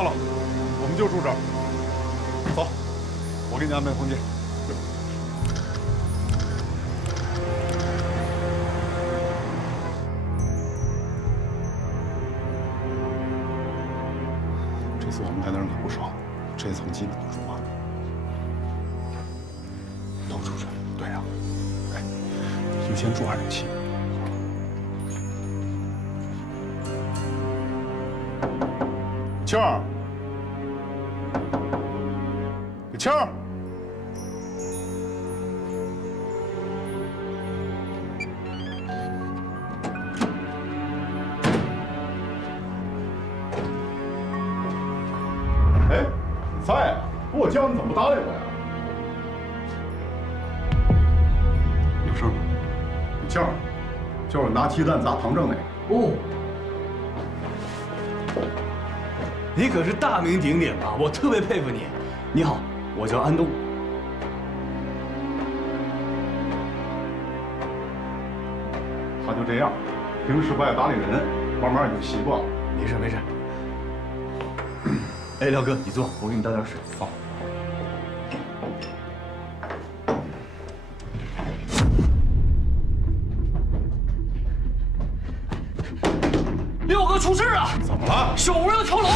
到了，我们就住这儿。走，我给你安排房间。这次我们来的人可不少，这层基本都住满了。都住这儿？对呀。哎，优先住2人期。 庆儿，庆儿，哎，在啊！我叫你怎么不搭理我呀？有事吗？庆儿，就是拿鸡蛋砸唐正那个。哦。 你可是大名鼎鼎啊，我特别佩服你。你好，我叫安东。他就这样，平时不爱搭理人，慢慢也就习惯了。没事没事。哎，廖哥，你坐，我给你倒点水。好。廖哥出事了！怎么了？有人要跳楼！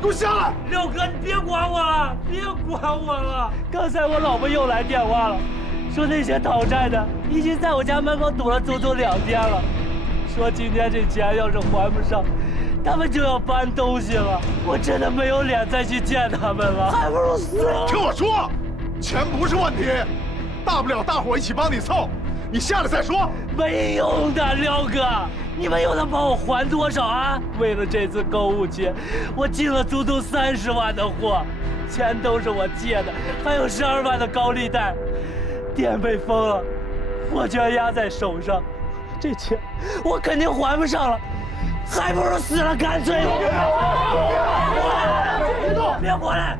给我下来！廖哥，你别管我了，别管我了！刚才我老婆又来电话了，说那些讨债的已经在我家门口堵了足足2天了，说今天这钱要是还不上，他们就要搬东西了。我真的没有脸再去见他们了，还不如死了。听我说，钱不是问题，大不了大伙一起帮你凑，你下来再说。没用的，廖哥。 你们又能帮我还多少啊？为了这次购物节，我进了足足30万的货，钱都是我借的，还有12万的高利贷，店被封了，货全压在手上，这钱我肯定还不上了，还不如死了干脆。别动！别过来！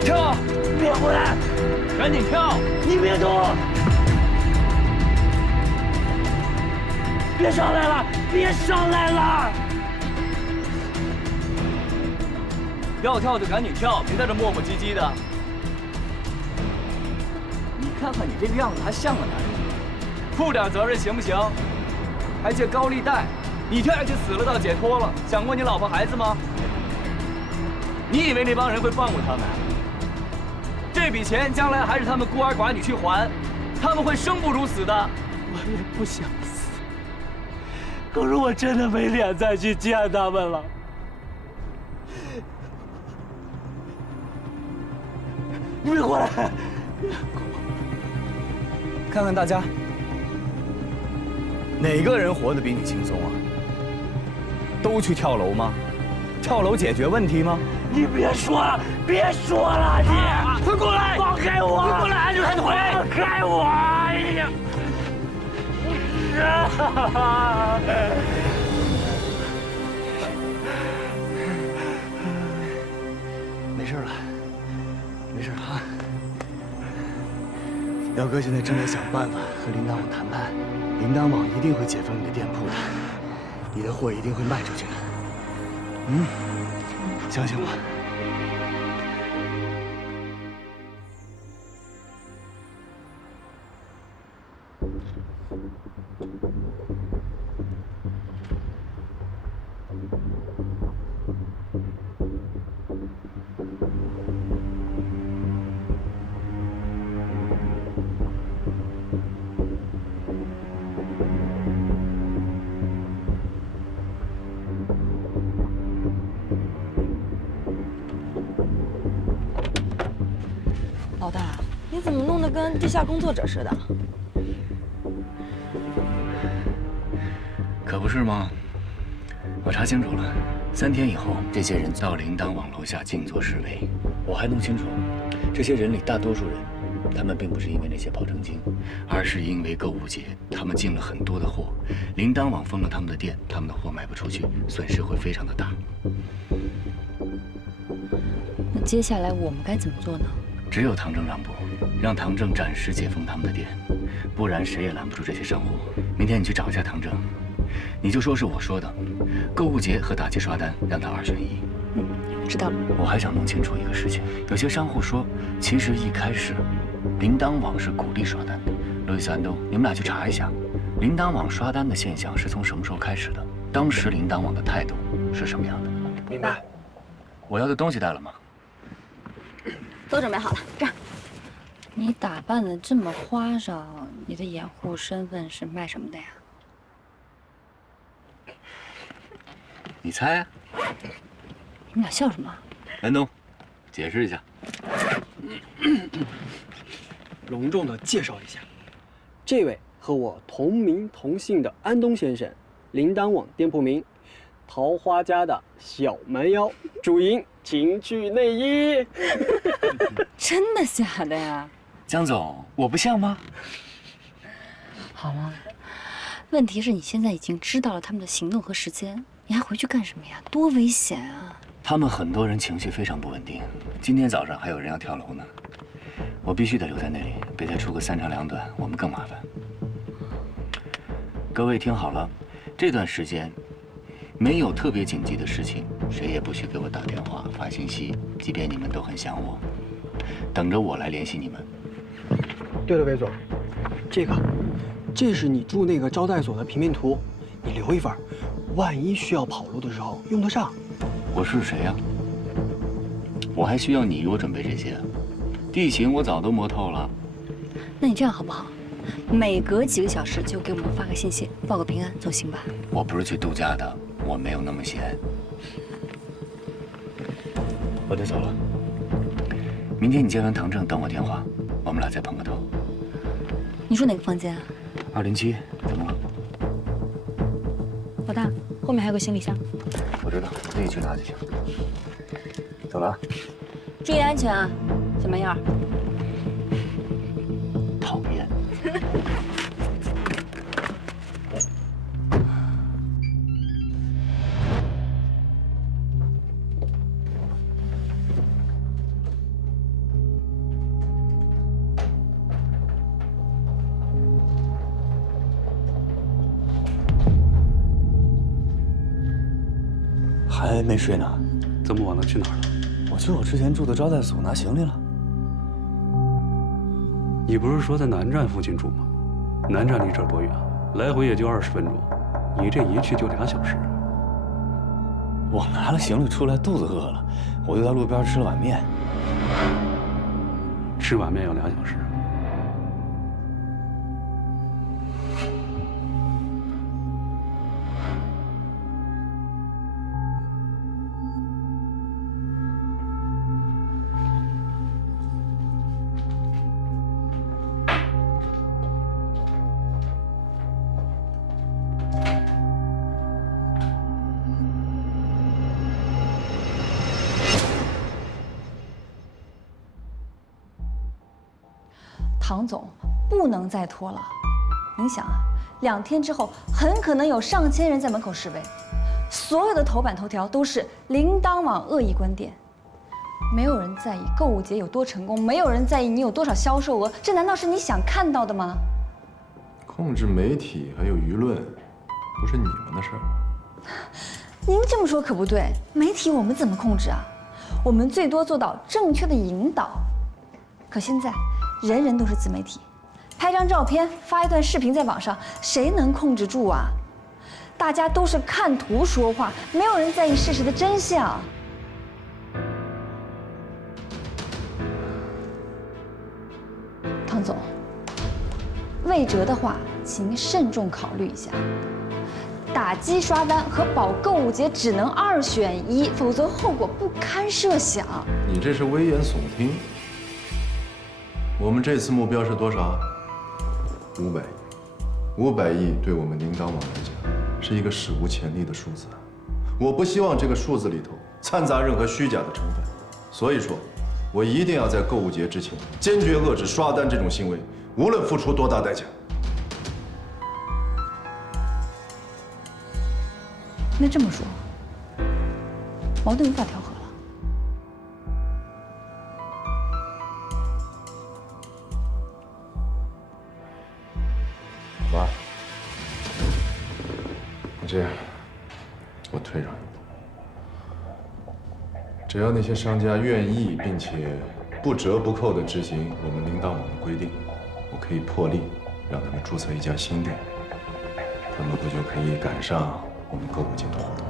跳！别过来！赶紧跳！你别动！别上来了！别上来了！要跳就赶紧跳，别在这磨磨唧唧的。你看看你这个样子，还像个男人？负点责任行不行？还借高利贷，你跳下去死了倒解脱了，想过你老婆孩子吗？你以为那帮人会放过他们？ 这笔钱将来还是他们孤儿寡女去还，他们会生不如死的。我也不想死，可是我真的没脸再去见他们了。你别过来！看看大家，哪个人活得比你轻松啊？都去跳楼吗？跳楼解决问题吗？ 你别说了，别说了，你快过来，放开我！快过来，你快腿！放开我！哎呀！没事了，没事了啊！廖哥现在正在想办法和铃铛网谈判，铃铛网一定会解封你的店铺的，你的货一定会卖出去的。相信我。 老大，你怎么弄得跟地下工作者似的？可不是吗？我查清楚了，3天以后，这些人到铃铛网楼下静坐示威。我还弄清楚，这些人里大多数人他们并不是因为那些保证金，而是因为购物节，他们进了很多的货，铃铛网封了他们的店，他们的货卖不出去，损失会非常的大。那接下来我们该怎么做呢？只有唐正让步，让唐正暂时解封他们的店，不然谁也拦不住这些商户。明天你去找一下唐正，你就说是我说的，购物节和打击刷单，让他2选1。知道了。我还想弄清楚一个事情，有些商户说，其实一开始，铃铛网是鼓励刷单的。路易斯安东，你们俩去查一下，铃铛网刷单的现象是从什么时候开始的？当时铃铛网的态度是什么样的？明白。我要的东西带了吗？都准备好了，这儿。你打扮的这么花哨，你的掩护身份是卖什么的呀？你猜啊？你们俩笑什么？安东，解释一下。隆重的介绍一下，这位和我同名同姓的安东先生，铃铛网店铺名桃花家的小蛮腰，主营情趣内衣。真的假的呀？江总，我不像吗？好了，问题是你现在已经知道了他们的行动和时间，你还回去干什么呀？多危险啊！他们很多人情绪非常不稳定，今天早上还有人要跳楼呢。我必须得留在那里，别再出个3长2短，我们更麻烦。各位听好了，这段时间没有特别紧急的事情，谁也不许给我打电话、发信息，即便你们都很想我，等着我来联系你们。对了，魏总，这是你住那个招待所的平面图，你留一份，万一需要跑路的时候用得上。我是谁呀？我还需要你给我准备这些？地形我早都摸透了。那你这样好不好？每隔几个小时就给我们发个信息，报个平安，总行吧？我不是去度假的，我没有那么闲。我得走了。明天你接完唐正，等我电话，我们俩再碰个头。你说哪个房间啊207，怎么了？老大，后面还有个行李箱。我知道，我自己去拿就行。走了啊。注意安全啊，小蛮腰。讨厌。还没睡呢？这么晚了去哪儿了？我去我之前住的招待所拿行李了。你不是说在南站附近住吗？南站离这儿多远？来回也就20分钟，你这一去就2小时。我拿了行李出来，肚子饿了，我就在路边吃了碗面。吃碗面要2小时。唐总，不能再拖了。您想啊，2天之后很可能有上千人在门口示威，所有的头版头条都是铃铛网恶意关店。没有人在意购物节有多成功，没有人在意你有多少销售额，这难道是你想看到的吗？控制媒体还有舆论，不是你们的事儿。您这么说可不对，媒体我们怎么控制啊？我们最多做到正确的引导。可现在，人人都是自媒体，拍张照片发一段视频在网上，谁能控制住啊？大家都是看图说话，没有人在意事实的真相。唐总，魏哲的话，请您慎重考虑一下。打击刷单和保购物节只能2选1，否则后果不堪设想。你这是危言耸听。我们这次目标是多少？500亿，500亿对我们铃铛网来讲是一个史无前例的数字。我不希望这个数字里头掺杂任何虚假的成分，所以说，我一定要在购物节之前坚决遏制刷单这种行为，无论付出多大代价。那这么说，矛盾无法调和了。好吧，那这样，我退让一步。只要那些商家愿意并且不折不扣地执行我们领导网的规定，我可以破例让他们注册一家新店，他们不就可以赶上我们购物节的活动？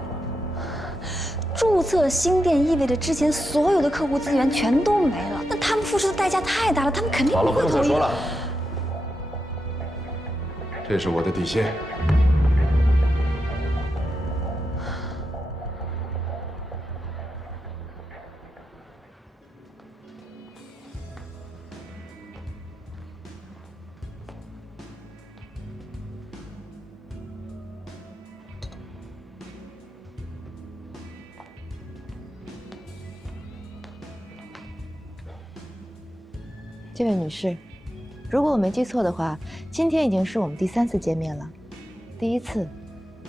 注册新店意味着之前所有的客户资源全都没了，那他们付出的代价太大了，他们肯定好了，不不会同意。用再说了，这是我的底线。这位女士，如果我没记错的话，今天已经是我们第3次见面了。第一次，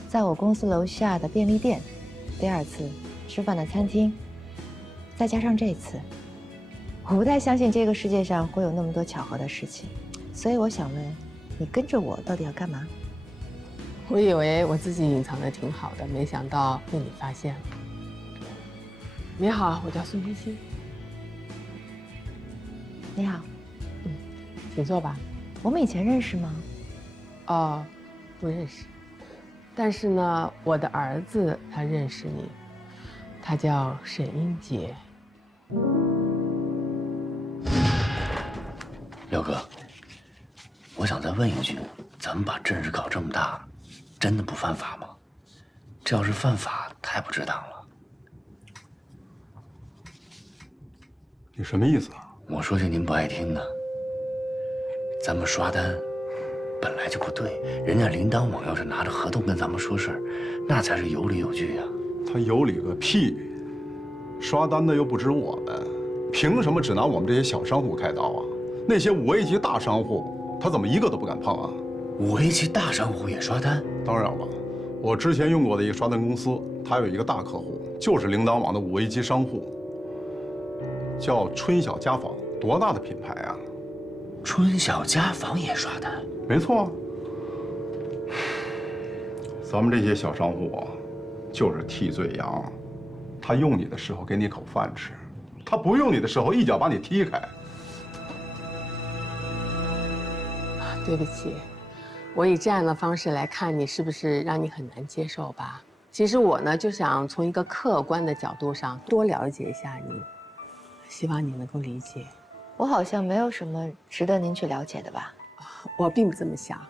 在我公司楼下的便利店；第2次，吃饭的餐厅；再加上这次，我不太相信这个世界上会有那么多巧合的事情。所以我想问，你跟着我到底要干嘛？我以为我自己隐藏的挺好的，没想到被你发现了。你好，我叫孙冰心。你好，请坐吧。我们以前认识吗？哦，不认识。但是呢，我的儿子他认识你，他叫沈英杰。廖哥，我想再问一句，咱们把阵势搞这么大，真的不犯法吗？这要是犯法，太不值当了。你什么意思啊？我说句您不爱听的，咱们刷单本来就不对，人家铃铛网要是拿着合同跟咱们说事儿，那才是有理有据啊。他有理个屁！刷单的又不止我们，凭什么只拿我们这些小商户开刀啊？那些5A级大商户，他怎么一个都不敢碰啊？5A级大商户也刷单？当然了，我之前用过的一个刷单公司，他有一个大客户，就是铃铛网的5A级商户。叫春晓家纺，多大的品牌啊！春晓家纺也刷单？没错。咱们这些小商户啊，就是替罪羊。他用你的时候给你口饭吃，他不用你的时候一脚把你踢开。对不起，我以这样的方式来看你，是不是让你很难接受吧？其实我呢，就想从一个客观的角度上多了解一下你。希望你能够理解。我好像没有什么值得您去了解的吧？我并不这么想。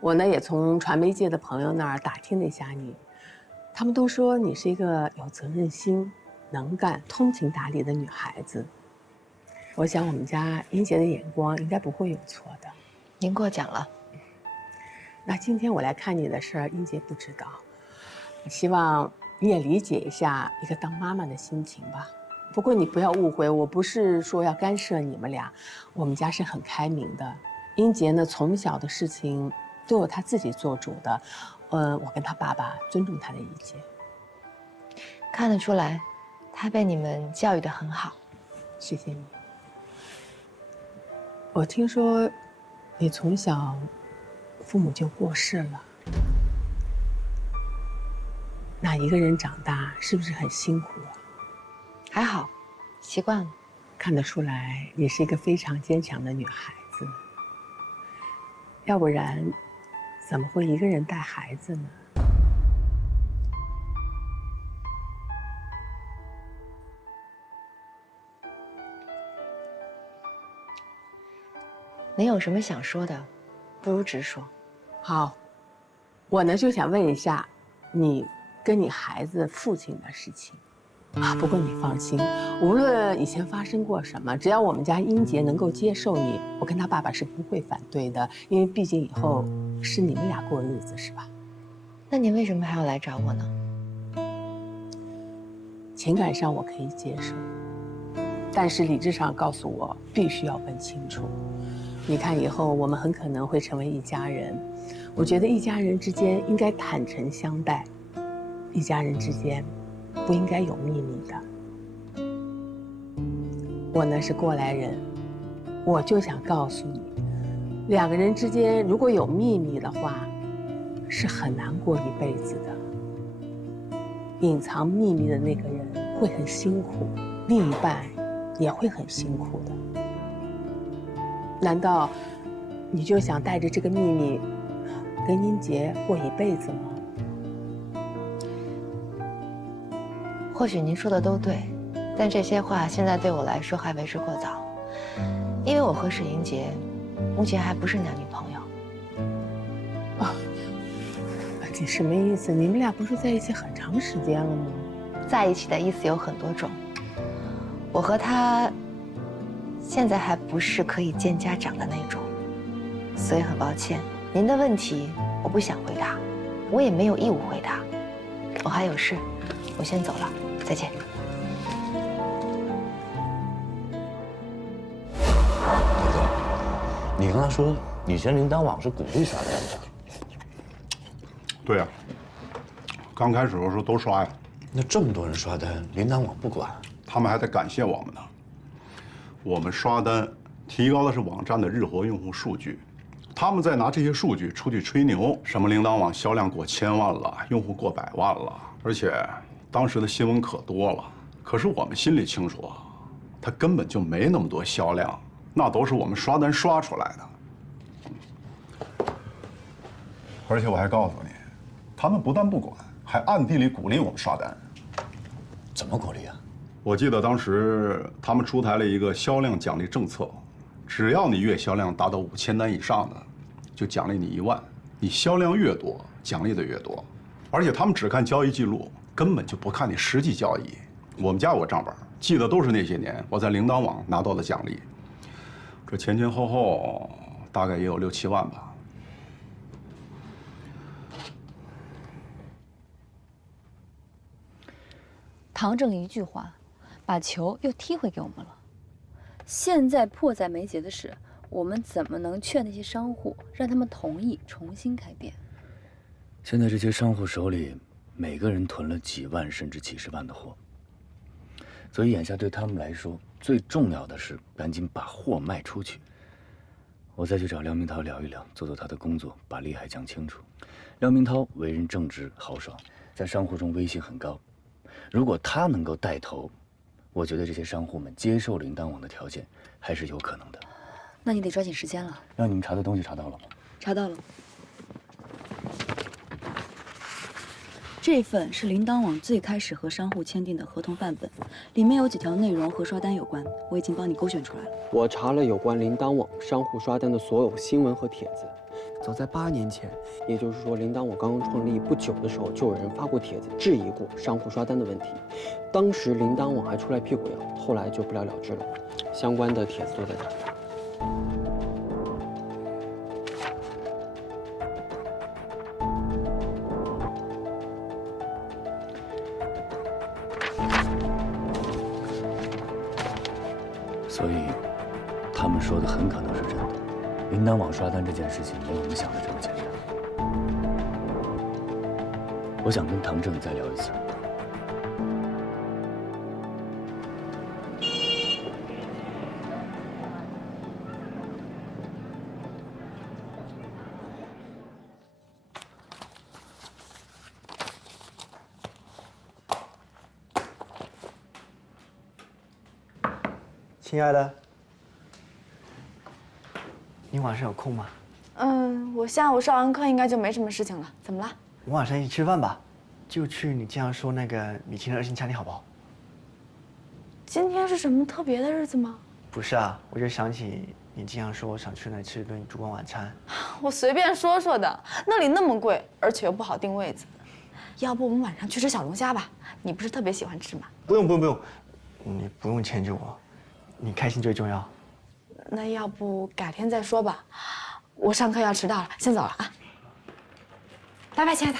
我呢也从传媒界的朋友那儿打听了一下你，他们都说你是一个有责任心、能干、通情达理的女孩子。我想我们家英杰的眼光应该不会有错的。您过奖了。那今天我来看你的事儿，英杰不知道。希望你也理解一下一个当妈妈的心情吧。不过你不要误会，我不是说要干涉你们俩，我们家是很开明的。英杰呢，从小的事情都有他自己做主的，我跟他爸爸尊重他的意见。看得出来，他被你们教育得很好。谢谢你。我听说，你从小父母就过世了，那一个人长大是不是很辛苦啊？还好，习惯了。看得出来，你是一个非常坚强的女孩子。要不然，怎么会一个人带孩子呢？您有什么想说的，不如直说。好，我呢就想问一下，你跟你孩子父亲的事情。不过你放心，无论以前发生过什么，只要我们家英杰能够接受你，我跟他爸爸是不会反对的，因为毕竟以后是你们俩过日子，是吧？那您为什么还要来找我呢？情感上我可以接受，但是理智上告诉我，必须要问清楚。你看，以后我们很可能会成为一家人，我觉得一家人之间应该坦诚相待，一家人之间不应该有秘密的。我呢是过来人，我就想告诉你，两个人之间如果有秘密的话，是很难过一辈子的。隐藏秘密的那个人会很辛苦，另一半也会很辛苦的。难道你就想带着这个秘密跟英杰过一辈子吗？或许您说的都对，但这些话现在对我来说还为时过早，因为我和沈英杰目前还不是男女朋友。你什么意思？你们俩不是在一起很长时间了吗？在一起的意思有很多种，我和他现在还不是可以见家长的那种，所以很抱歉，您的问题我不想回答，我也没有义务回答。我还有事，我先走了，再见。你刚才说以前铃铛网是鼓励刷单的。对呀，刚开始的时候都刷呀。那这么多人刷单，铃铛网不管，他们还得感谢我们呢。我们刷单提高的是网站的日活用户数据，他们再拿这些数据出去吹牛，什么铃铛网销量过1000万了，用户过100万了，而且当时的新闻可多了。可是我们心里清楚，它根本就没那么多销量，那都是我们刷单刷出来的。而且我还告诉你，他们不但不管，还暗地里鼓励我们刷单。怎么鼓励啊？我记得当时他们出台了一个销量奖励政策，只要你月销量达到5000单以上的，就奖励你1万。你销量越多，奖励的越多。而且他们只看交易记录，根本就不看你实际交易。我们家有个账本，记得都是那些年我在铃铛网拿到的奖励，这前前后后大概也有6、7万吧。唐正一句话，把球又踢回给我们了。现在迫在眉睫的是，我们怎么能劝那些商户，让他们同意重新开店？现在这些商户手里，每个人囤了几万甚至几十万的货，所以眼下对他们来说，最重要的是赶紧把货卖出去。我再去找廖明涛聊一聊，做做他的工作，把利害讲清楚。廖明涛为人正直豪爽，在商户中威信很高。如果他能够带头，我觉得这些商户们接受铃铛网的条件还是有可能的。那你得抓紧时间了。让你们查的东西查到了吗？查到了。这份是铃铛网最开始和商户签订的合同范本，里面有几条内容和刷单有关，我已经帮你勾选出来了。我查了有关铃铛网商户刷单的所有新闻和帖子。早在8年前，也就是说铃铛网刚刚创立不久的时候，就有人发过帖子质疑过商户刷单的问题。当时铃铛网还出来辟谣，后来就不了了之了。相关的帖子都在这儿。所以，他们说的很可能是真的。铃铛网刷单这件事情没有我们想的这么简单。我想跟唐正再聊一次。亲爱的，你晚上有空吗？我下午上完课应该就没什么事情了。怎么了？我们晚上一起吃饭吧，就去你经常说那个米其林2星餐厅，好不好？今天是什么特别的日子吗？不是啊，我就想起你经常说我想去那里吃一顿烛光晚餐。我随便说说的，那里那么贵，而且又不好定位子。要不我们晚上去吃小龙虾吧？你不是特别喜欢吃吗？不用，你不用牵着我，你开心最重要。那要不改天再说吧，我上课要迟到了，先走了啊。拜拜，亲爱的。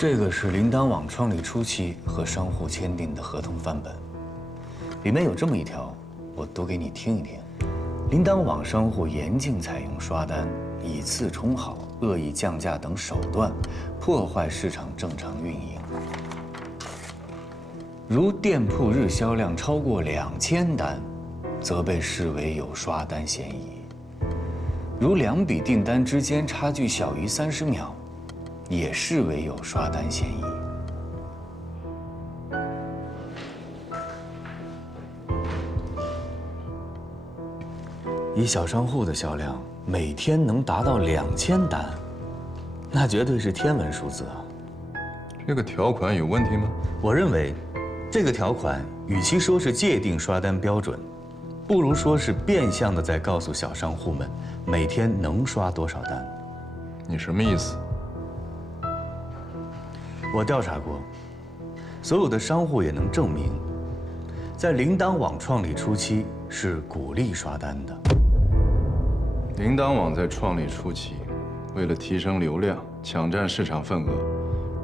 这个是铃铛网创立初期和商户签订的合同范本，里面有这么一条，我读给你听一听。铃铛网商户严禁采用刷单、以次充好、恶意降价等手段，破坏市场正常运营。如店铺日销量超过2000单，则被视为有刷单嫌疑；如2笔订单之间差距小于30秒，也视为有刷单嫌疑。以小商户的销量，每天能达到2000单，那绝对是天文数字啊！这个条款有问题吗？我认为，这个条款与其说是界定刷单标准，不如说是变相的在告诉小商户们每天能刷多少单。你什么意思？我调查过，所有的商户也能证明，在铃铛网创立初期是鼓励刷单的。铃铛网在创立初期，为了提升流量、抢占市场份额，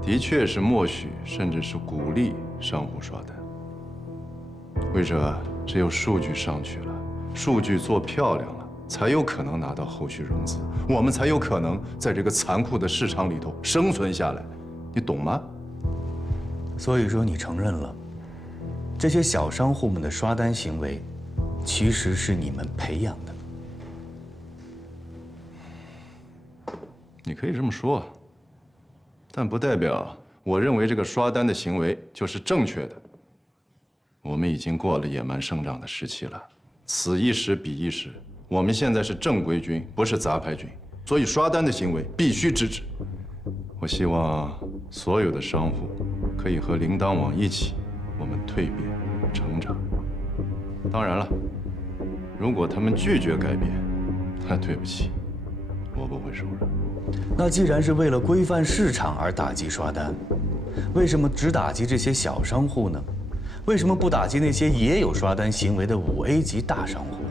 的确是默许甚至是鼓励商户刷单。为这，只有数据上去了，数据做漂亮了，才有可能拿到后续融资，我们才有可能在这个残酷的市场里头生存下来。你懂吗？所以说，你承认了，这些小商户们的刷单行为，其实是你们培养的。你可以这么说，但不代表我认为这个刷单的行为就是正确的。我们已经过了野蛮生长的时期了，此一时彼一时。我们现在是正规军，不是杂牌军，所以刷单的行为必须制止。我希望所有的商户可以和铃铛网一起，我们蜕变成长。当然了，如果他们拒绝改变，那对不起，我不会手软。那既然是为了规范市场而打击刷单，为什么只打击这些小商户呢？为什么不打击那些也有刷单行为的5A 级大商户呢？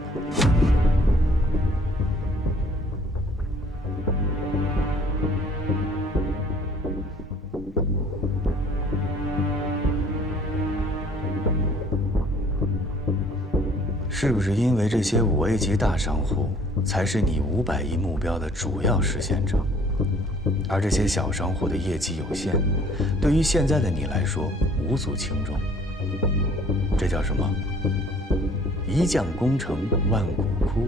是不是因为这些5A 级大商户才是你500亿目标的主要实现者，而这些小商户的业绩有限，对于现在的你来说无足轻重？这叫什么？一将功成万骨枯。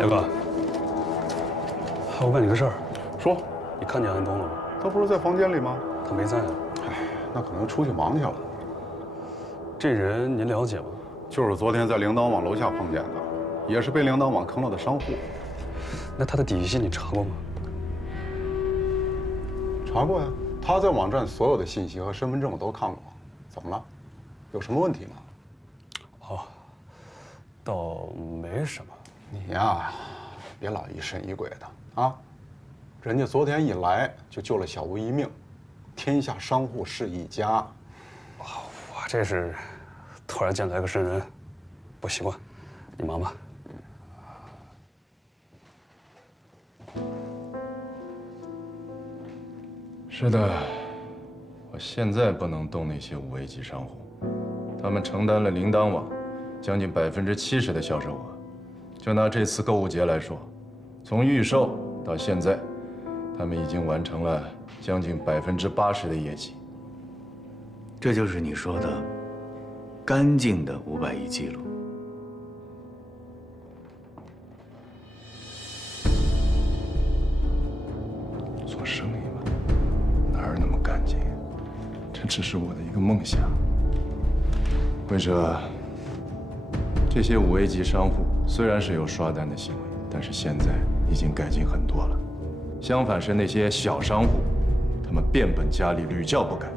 大哥，我问你个事儿，说，你看见安东了吗？他不是在房间里吗？他没在啊。哎，那可能出去忙去了。这人您了解吗？就是昨天在铃铛网楼下碰见的，也是被铃铛网坑了的商户。那他的底细你查过吗？查过呀，他在网站所有的信息和身份证我都看过。怎么了？有什么问题吗？哦，倒没什么。你呀，别老疑神疑鬼的啊！人家昨天一来就救了小吴一命，天下商户是一家。我这是突然见来个生人，不习惯，你忙吧。是的，我现在不能动那些5A级商户，他们承担了铃铛网将近70%的销售额。就拿这次购物节来说，从预售到现在，他们已经完成了将近80%的业绩。这就是你说的干净的500亿记录。做生意嘛，哪有那么干净？这只是我的一个梦想。为这，这些5A 级商户虽然是有刷单的行为，但是现在已经改进很多了。相反是那些小商户，他们变本加厉，屡教不改，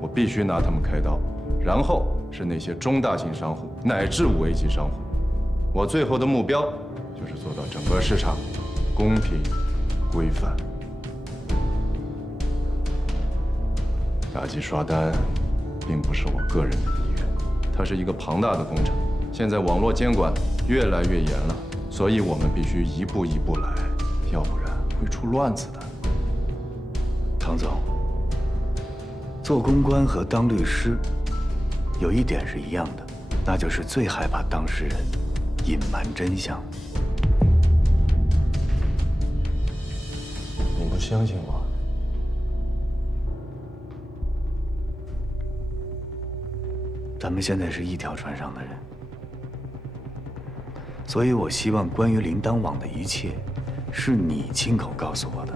我必须拿他们开刀。然后是那些中大型商户乃至5A 级商户，我最后的目标就是做到整个市场公平规范。打击刷单，并不是我个人的意愿，它是一个庞大的工程。现在网络监管越来越严了，所以我们必须一步一步来，要不然会出乱子的。唐总，做公关和当律师有一点是一样的，那就是最害怕当事人隐瞒真相。你不相信我？咱们现在是一条船上的人，所以我希望关于铃铛网的一切，是你亲口告诉我的，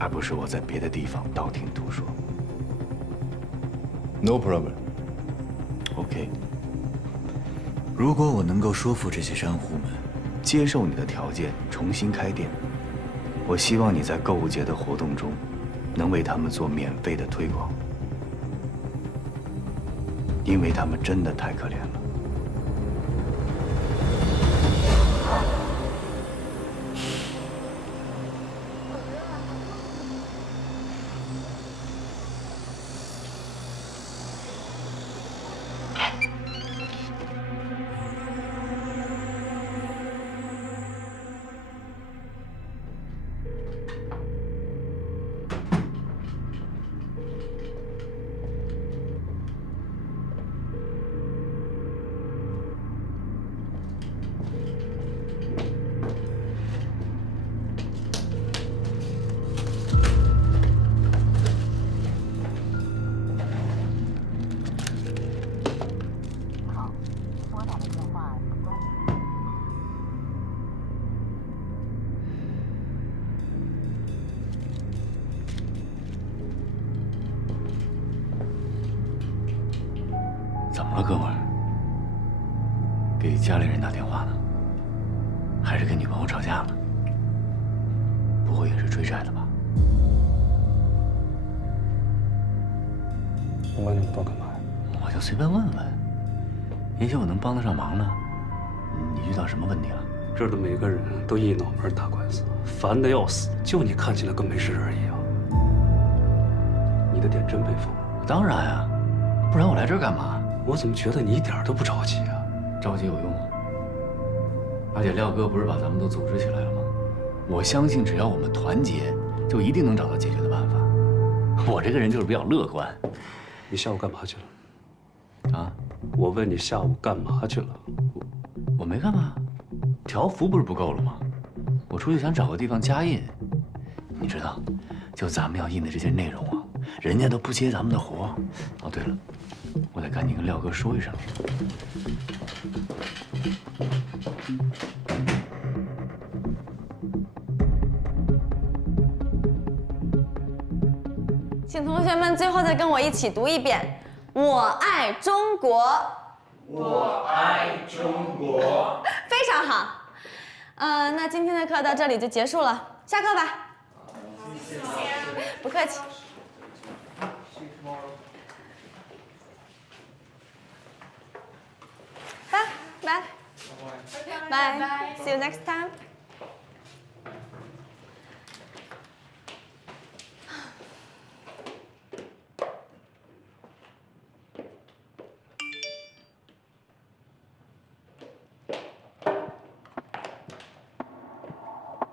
而不是我在别的地方道听途说。No problem. OK。如果我能够说服这些商户们接受你的条件，重新开店，我希望你在购物节的活动中，能为他们做免费的推广。因为他们真的太可怜了。怎么了，哥们儿？给家里人打电话呢？还是跟女朋友吵架了？不会也是追债的吧？我问那么多干嘛呀？我就随便问问，也许我能帮得上忙呢。你遇到什么问题了？这儿的每个人都一脑门打官司，烦得要死，就你看起来跟没事人一样。你的店真被封了？当然呀，不然我来这儿干嘛？我怎么觉得你一点都不着急啊？着急有用吗？而且廖哥不是把咱们都组织起来了吗？我相信只要我们团结，就一定能找到解决的办法。我这个人就是比较乐观。你下午干嘛去了？啊？我问你下午干嘛去了？我没干嘛，条幅不是不够了吗？我出去想找个地方加印。你知道，就咱们要印的这些内容啊，人家都不接咱们的活。哦，对了，我得赶紧跟廖哥说一声。请同学们最后再跟我一起读一遍：我爱中国。我爱中国。非常好。那今天的课到这里就结束了，下课吧。谢谢。不客气。Bye. Bye. See you next time.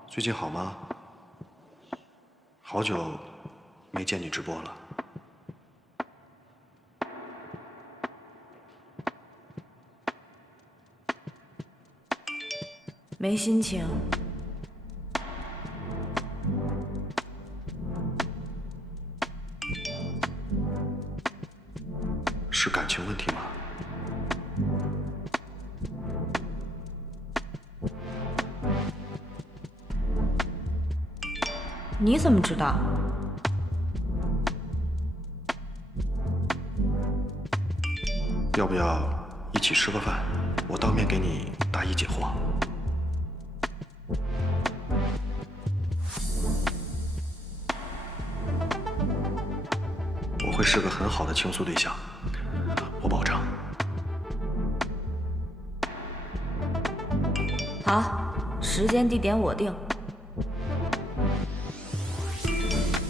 最近好吗？好久没见你直播了。没心情。是感情问题吗？你怎么知道？要不要一起吃个饭？我当面给你答疑解惑。我会是个很好的倾诉对象，我保证。好，时间地点我定。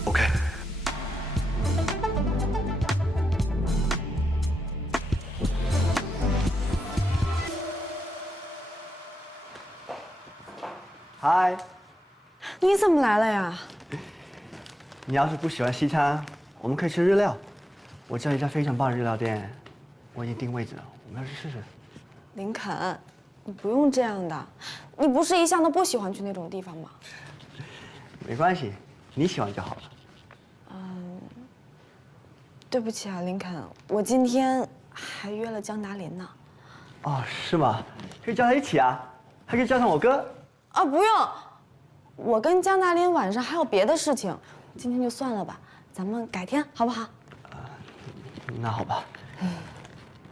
OK。嗨，你怎么来了呀？你要是不喜欢西餐，我们可以吃日料。我知道一家非常棒的日料店，我已经定位置了，我们要去试试。林肯，你不用这样的，你不是一向都不喜欢去那种地方吗？没关系，你喜欢就好了。对不起啊，林肯，我今天还约了江达林呢。哦，是吗？可以叫他一起啊，还可以叫上我哥。啊，不用，我跟江达林晚上还有别的事情，今天就算了吧，咱们改天好不好？那好吧。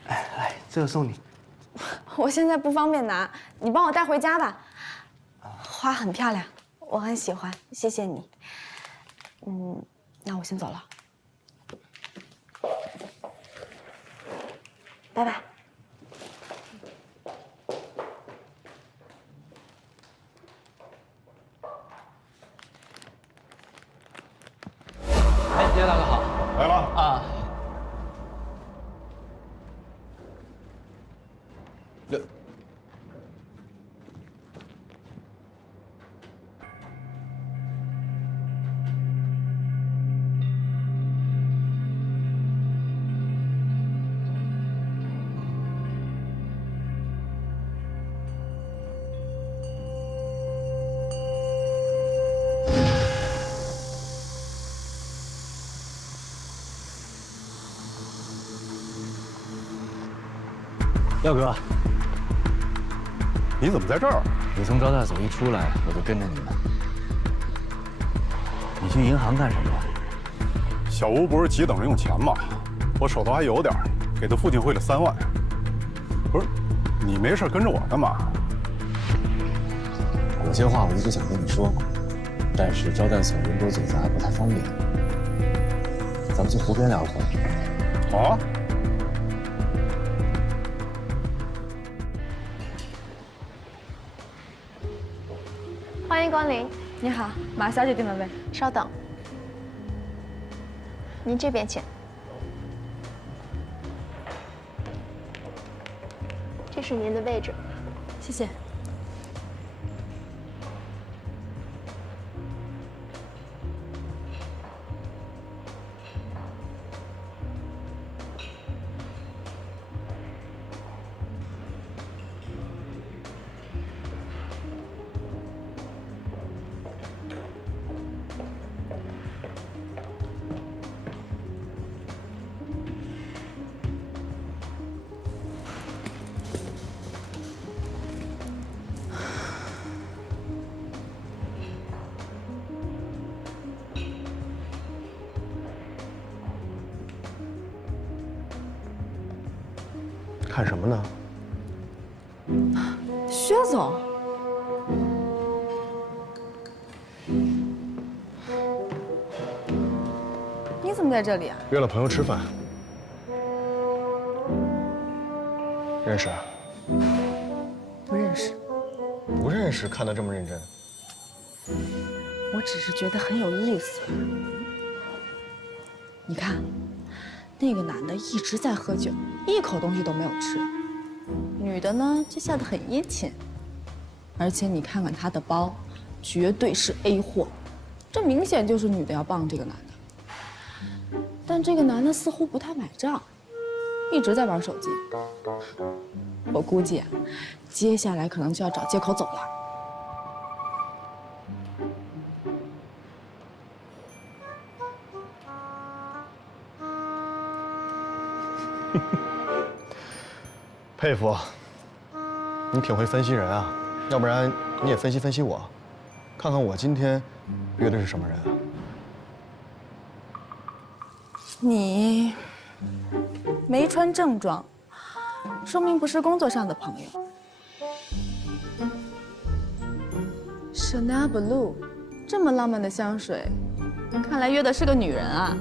哎，来，这个送你。我现在不方便拿，你帮我带回家吧。花很漂亮，我很喜欢，谢谢你。那我先走了，拜拜。哎，叶大哥好。来了啊。耀哥，你怎么在这儿？你从招待所一出来，我就跟着你们。你去银行干什么？小吴不是急等着用钱吗？我手头还有点，给他父亲汇了3万。不是，你没事跟着我干嘛？有些话我一直想跟你说，但是招待所人多嘴杂，不太方便。咱们去湖边聊会儿。好啊。欢迎光临。你好，马小姐订的位。稍等，您这边请。这是您的位置。谢谢。看什么呢？薛总，你怎么在这里啊？约了朋友吃饭。认识？不认识。不认识，看得这么认真。我只是觉得很有意思。你看，那个男的一直在喝酒，一口东西都没有吃；女的呢，就笑得很殷勤。而且你看看他的包，绝对是 A 货，这明显就是女的要傍这个男的。但这个男的似乎不太买账，一直在玩手机。我估计啊，接下来可能就要找借口走了。佩服，你挺会分析人啊，要不然你也分析分析我，看看我今天约的是什么人啊？你没穿正装，说明不是工作上的朋友。Chanel Blue， 这么浪漫的香水，看来约的是个女人啊。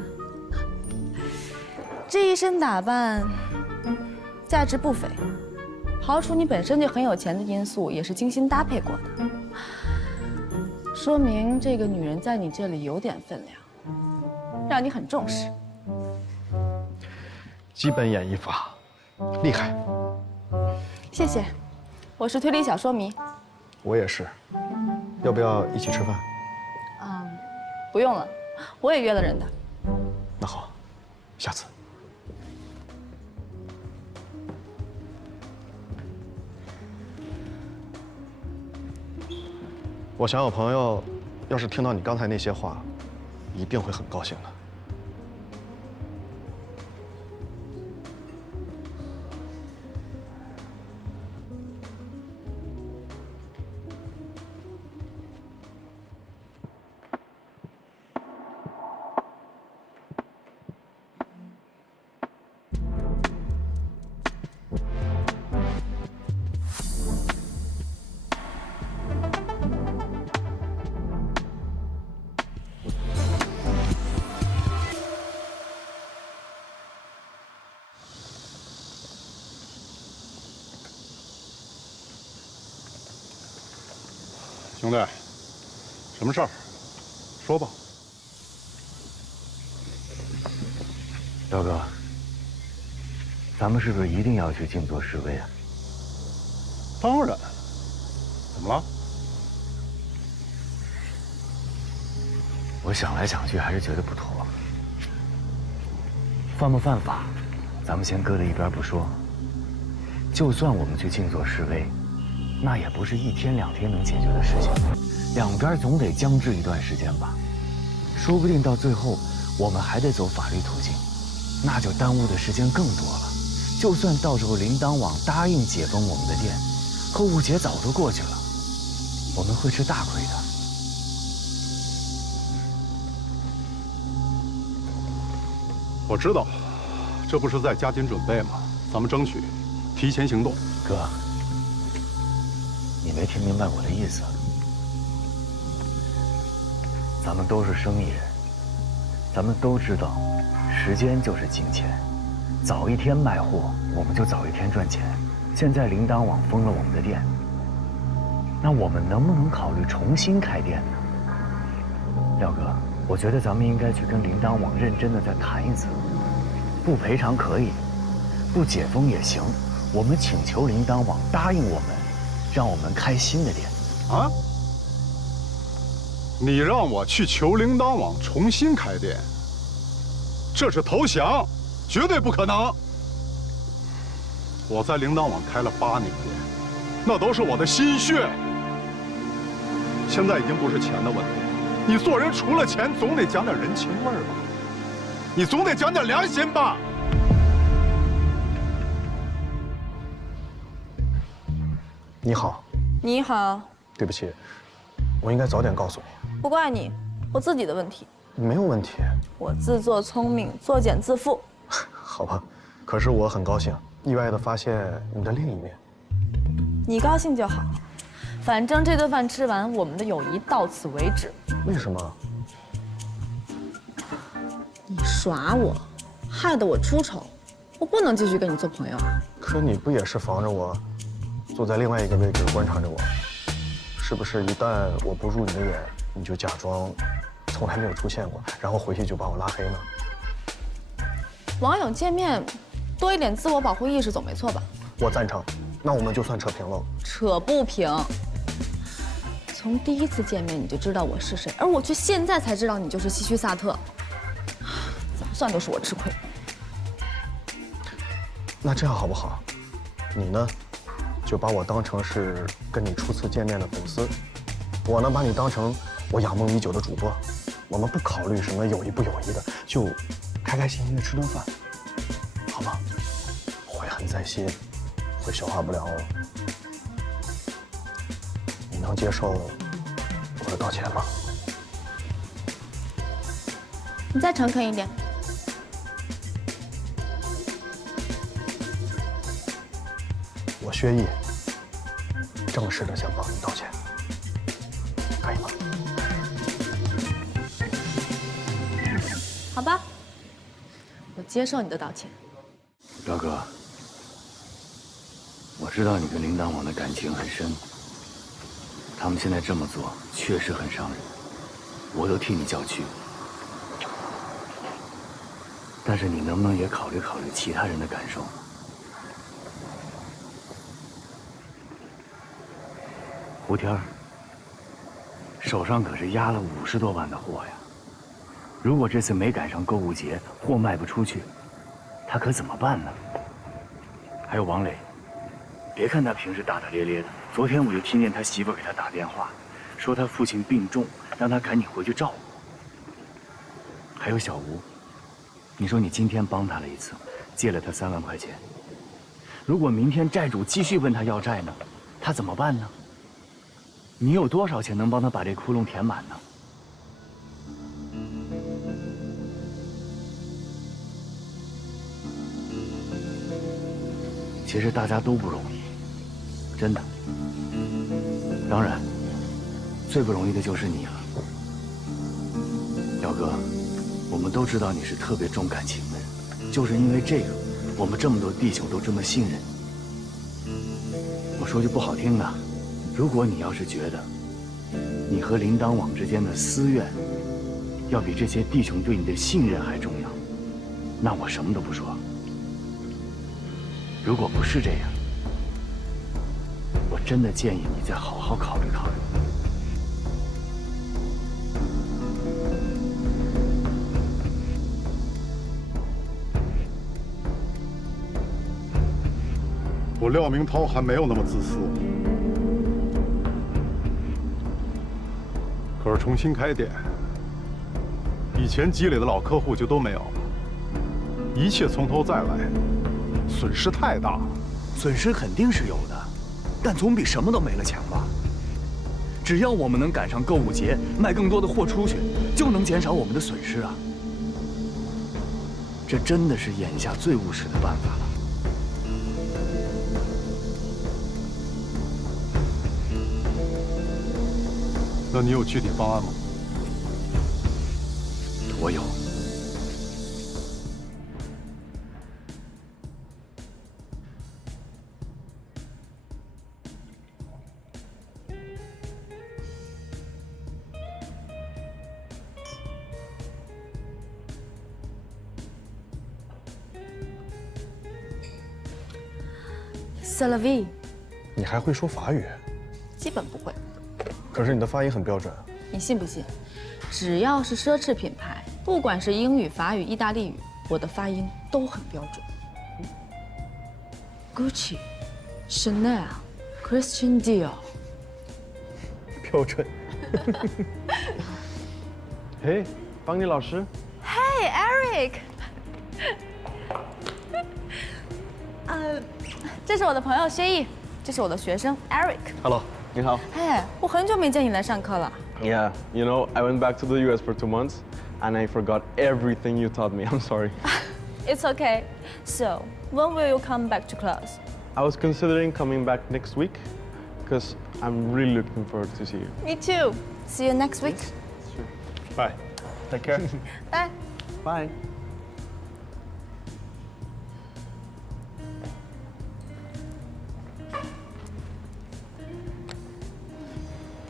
这一身打扮，价值不菲。刨除你本身就很有钱的因素，也是精心搭配过的，说明这个女人在你这里有点分量，让你很重视。基本演绎法，厉害。谢谢，我是推理小说迷。我也是，要不要一起吃饭？不用了，我也约了人的。那好，下次。我想我朋友要是听到你刚才那些话，一定会很高兴的。兄弟，什么事儿？说吧。彪哥，咱们是不是一定要去静坐示威啊？当然。怎么了？我想来想去，还是觉得不妥。犯不犯法，咱们先搁在一边不说。就算我们去静坐示威，那也不是1天2天能解决的事情，两边总得僵持一段时间吧。说不定到最后，我们还得走法律途径，那就耽误的时间更多了。就算到时候铃铛网答应解封我们的店，购物节早都过去了，我们会吃大亏的。我知道，这不是在加紧准备吗？咱们争取提前行动。哥，你没听明白我的意思。咱们都是生意人，咱们都知道，时间就是金钱，早一天卖货，我们就早一天赚钱。现在铃铛网封了我们的店，那我们能不能考虑重新开店呢？廖哥，我觉得咱们应该去跟铃铛网认真的再谈一次，不赔偿可以，不解封也行，我们请求铃铛网答应我们，让我们开新的店。啊？你让我去求铃铛网重新开店，这是投降，绝对不可能。我在铃铛网开了8年店，那都是我的心血。现在已经不是钱的问题，你做人除了钱，总得讲点人情味儿吧，你总得讲点良心吧。你好。你好。对不起，我应该早点告诉你。不怪你，我自己的问题。没有问题。我自作聪明，作茧自缚。好吧，可是我很高兴，意外地发现你的另一面。你高兴就好，反正这顿饭吃完，我们的友谊到此为止。为什么？你耍我，害得我出丑，我不能继续跟你做朋友啊。可你不也是防着我，坐在另外一个位置观察着我？是不是一旦我不入你的眼，你就假装从来没有出现过，然后回去就把我拉黑呢？网友见面，多一点自我保护意识总没错吧？我赞成，那我们就算扯平了。扯不平。从第一次见面你就知道我是谁，而我却现在才知道你就是希区萨特。怎么算都是我吃亏。那这样好不好？你呢，就把我当成是跟你初次见面的粉丝，我呢把你当成我仰梦已久的主播。我们不考虑什么友谊不友谊的，就开开心心的吃顿饭，好吗？悔恨在心，会消化不了哦。你能接受我的道歉吗？你再诚恳一点。我薛毅正式的想帮你道歉，可以吗？好吧，我接受你的道歉。彪哥，我知道你跟铃铛网的感情很深，他们现在这么做确实很伤人，我都替你叫屈。但是你能不能也考虑考虑其他人的感受？胡天儿手上可是压了50多万的货呀，如果这次没赶上购物节，货卖不出去，他可怎么办呢？还有王磊，别看他平时大大咧咧的，昨天我就听见他媳妇给他打电话，说他父亲病重，让他赶紧回去照顾。还有小吴，你说你今天帮他了一次，借了他3万块钱，如果明天债主继续问他要债呢，他怎么办呢？你有多少钱能帮他把这窟窿填满呢？其实大家都不容易，真的。当然，最不容易的就是你了，彪哥。我们都知道你是特别重感情的人，就是因为这个，我们这么多弟兄都这么信任你。我说句不好听的，如果你要是觉得你和铃铛网之间的私怨，要比这些弟兄对你的信任还重要，那我什么都不说。如果不是这样，我真的建议你再好好考虑考虑。我廖明涛还没有那么自私，可是重新开店，以前积累的老客户就都没有了，一切从头再来，损失太大了。损失肯定是有的，但总比什么都没了强吧？只要我们能赶上购物节，卖更多的货出去，就能减少我们的损失啊！这真的是眼下最务实的办法了。那你有具体方案吗？我有。C'est la vie， 你还会说法语？基本不会。可是你的发音很标准。你信不信？只要是奢侈品牌，不管是英语、法语、意大利语，我的发音都很标准。Gucci、Chanel、Christian Dior， 标准。嘿，邦尼老师。Hey Eric， 这是我的朋友薛毅，这是我的学生 Eric。Hello， 你好。哎，我很久没见你来上课了。Yeah, you know, I went back to the US for 2 months, and I forgot everything you taught me. I'm sorry. It's okay. So, when will you come back to class? I was considering coming back next week, because I'm really looking forward to see you. Me too. See you next week. Sure. Bye. Take care. Bye. Bye.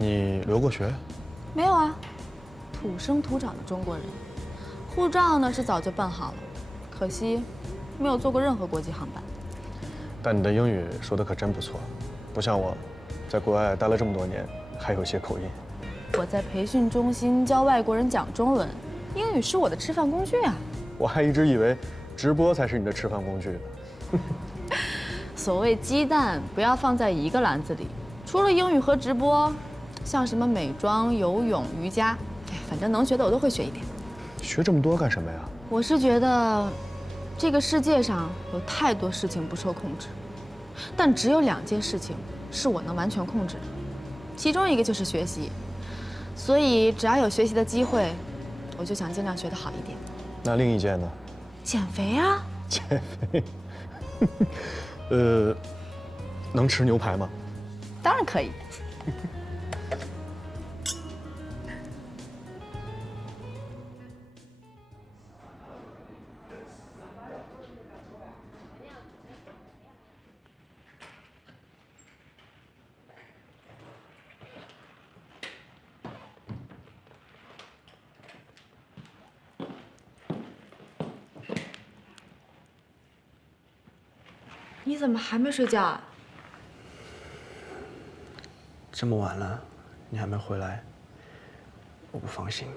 你留过学？没有啊，土生土长的中国人，护照呢是早就办好了，可惜没有坐过任何国际航班。但你的英语说的可真不错，不像我，在国外待了这么多年，还有些口音。我在培训中心教外国人讲中文，英语是我的吃饭工具啊。我还一直以为直播才是你的吃饭工具呢。所谓鸡蛋不要放在一个篮子里，除了英语和直播，像什么美妆、游泳、瑜伽，反正能学的我都会学一点。学这么多干什么呀？我是觉得，这个世界上有太多事情不受控制，但只有2件事情是我能完全控制的，其中一个就是学习。所以只要有学习的机会，我就想尽量学得好一点。那另一件呢？减肥啊！减肥。能吃牛排吗？当然可以。你怎么还没睡觉啊？这么晚了，你还没回来，我不放心。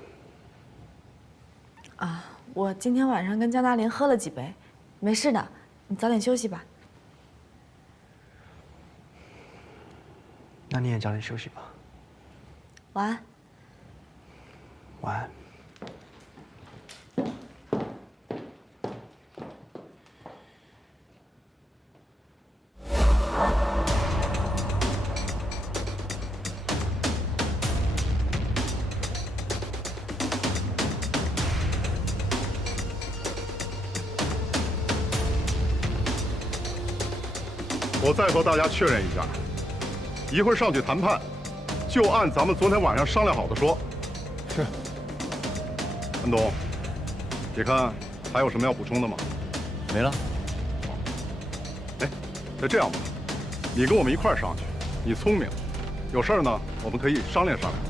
啊，我今天晚上跟江大林喝了几杯，没事的，你早点休息吧。那你也早点休息吧。晚安。晚安。我再和大家确认一下，一会儿上去谈判，就按咱们昨天晚上商量好的说。是。安东，你看还有什么要补充的吗？没了。哎，那这样吧，你跟我们一块儿上去，你聪明，有事儿呢我们可以商量商量。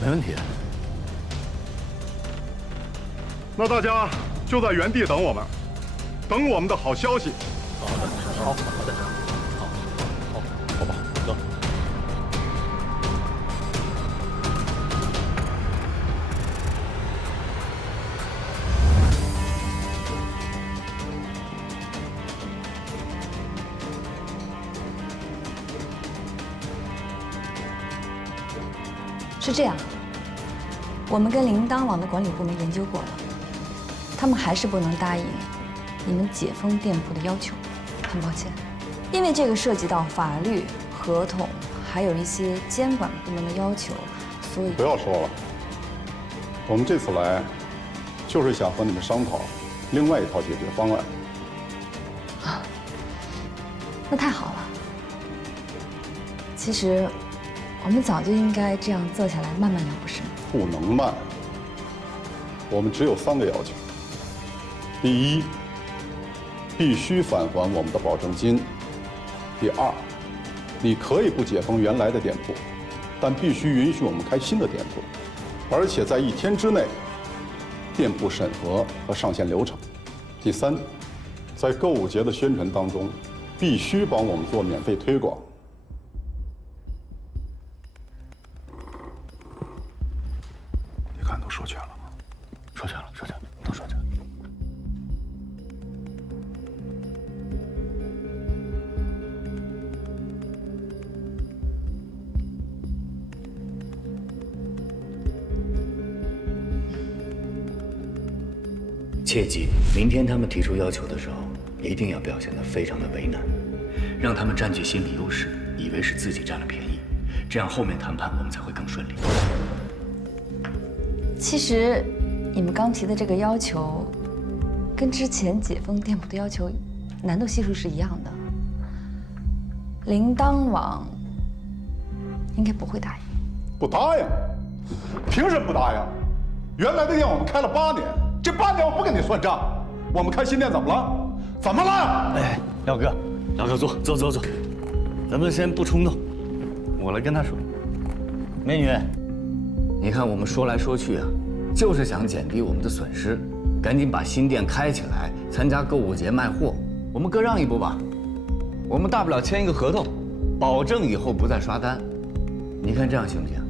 没问题。那大家就在原地等我们。等我们的好消息。好的，好吧，走。是这样，我们跟铃铛网的管理部门研究过了，他们还是不能答应你们解封店铺的要求，很抱歉，因为这个涉及到法律、合同，还有一些监管部门的要求，所以不要说了，我们这次来，就是想和你们商讨另外一套解决方案。啊，那太好了。其实，我们早就应该这样坐下来慢慢聊，不是吗？不能慢，我们只有3个要求。第一，必须返还我们的保证金。第二，你可以不解封原来的店铺，但必须允许我们开新的店铺，而且在1天之内，店铺审核和上线流程。第三，在购物节的宣传当中，必须帮我们做免费推广。你看都说全了吗？说全了，都说全了。切记，明天他们提出要求的时候，一定要表现得非常的为难，让他们占据心理优势，以为是自己占了便宜，这样后面谈判我们才会更顺利。其实，你们刚提的这个要求，跟之前解封店铺的要求难度系数是一样的。铃铛网应该不会答应。不答应？凭什么不答应？原来的店我们开了8年。这8年我不跟你算账，我们开新店怎么了？怎么了？哎，廖哥，坐，咱们先不冲动，我来跟他说。美女，你看我们说来说去啊，就是想减低我们的损失，赶紧把新店开起来，参加购物节卖货。我们各让一步吧，我们大不了签一个合同，保证以后不再刷单。你看这样行不行？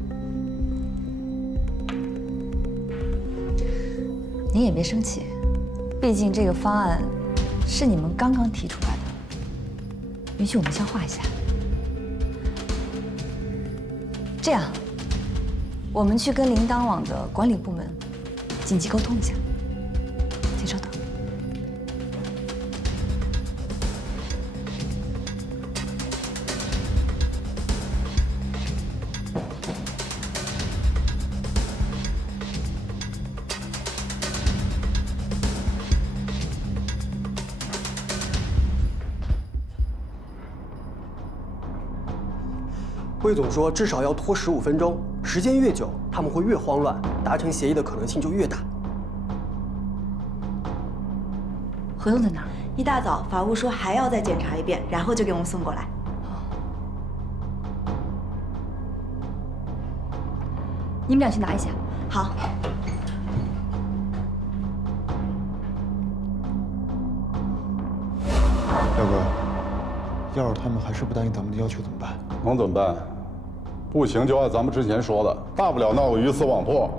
你也别生气，毕竟这个方案是你们刚刚提出来的，允许我们消化一下。这样，我们去跟铃铛网的管理部门紧急沟通一下，请稍等。魏总说至少要拖15分钟，时间越久，他们会越慌乱，达成协议的可能性就越大。合同在哪儿？一大早法务说还要再检查一遍，然后就给我们送过来。你们俩去拿一下。好。耀哥，要是他们还是不答应咱们的要求怎么办？能怎么办？不行就按咱们之前说的，大不了闹个鱼死网破。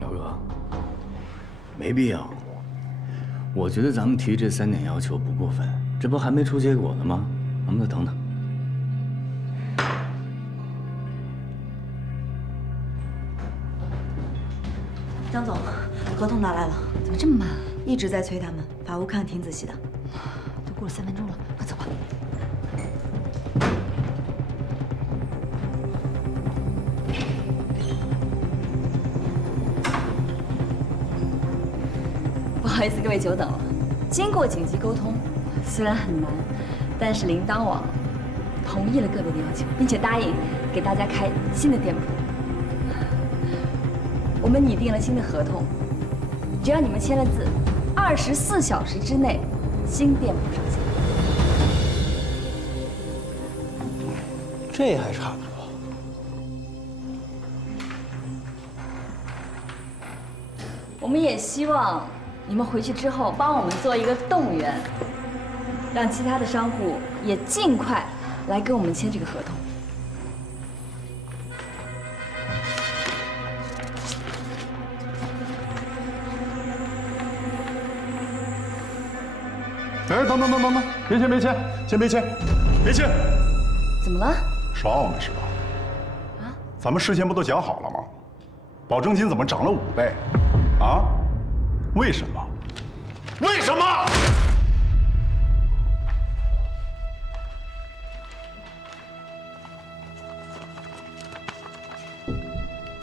耀哥，没必要。我觉得咱们提这3点要求不过分，这不还没出结果呢吗？咱们再等等。张总，合同拿来了。怎么这么慢？一直在催他们，法务看挺仔细的。都过了3分钟了，快走吧。不好意思，各位久等了。经过紧急沟通，虽然很难，但是铃铛网同意了个别的要求，并且答应给大家开新的店铺。我们拟定了新的合同，只要你们签了字，24小时之内，新店铺上线。这还差不多。我们也希望你们回去之后帮我们做一个动员，让其他的商户也尽快来跟我们签这个合同。哎，等，别签，先别签，别签。怎么了？耍我们是吧？啊？咱们事先不都讲好了吗？保证金怎么涨了5倍？啊？为什么？为什么？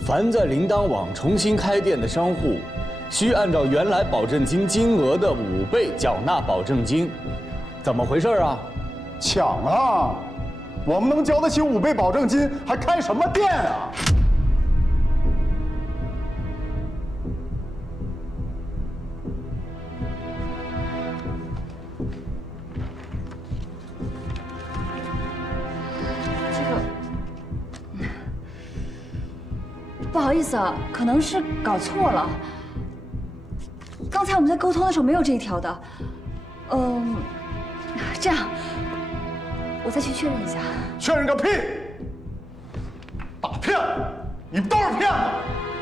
凡在铃铛网重新开店的商户，需按照原来保证金金额的5倍缴纳保证金。怎么回事啊？抢啊！我们能交得起5倍保证金，还开什么店啊？不好意思啊，可能是搞错了。刚才我们在沟通的时候没有这一条的。这样，我再去确认一下。确认个屁！大骗子，你们都是骗子！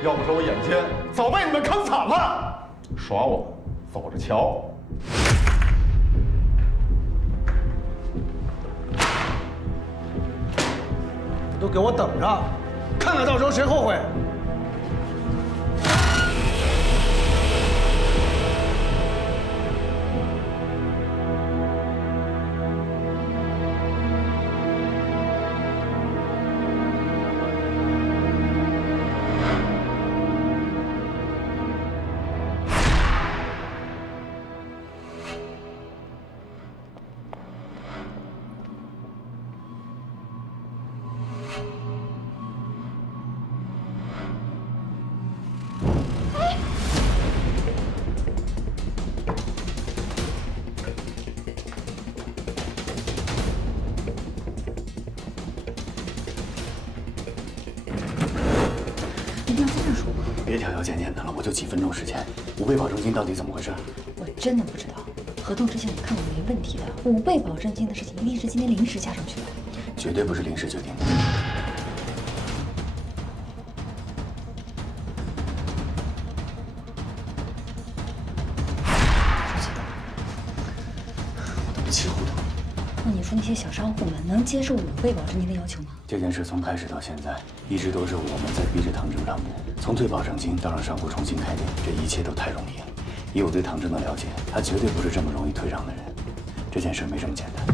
要不是我眼尖，早被你们坑惨了。耍我，走着瞧。都给我等着，看看到时候谁后悔。别条条件件的了，我就几分钟时间，5倍保证金到底怎么回事？我真的不知道。合同之前我看过没问题的，5倍保证金的事情一定是今天临时加上去的，绝对不是临时决定的。我都被气糊涂了。那你说那些小商户们能接受5倍保证金的要求吗？这件事从开始到现在，一直都是我们在逼着唐征让步，从退保证金到让商户重新开店，这一切都太容易了。以我对唐征的了解，他绝对不是这么容易退让的人。这件事没这么简单。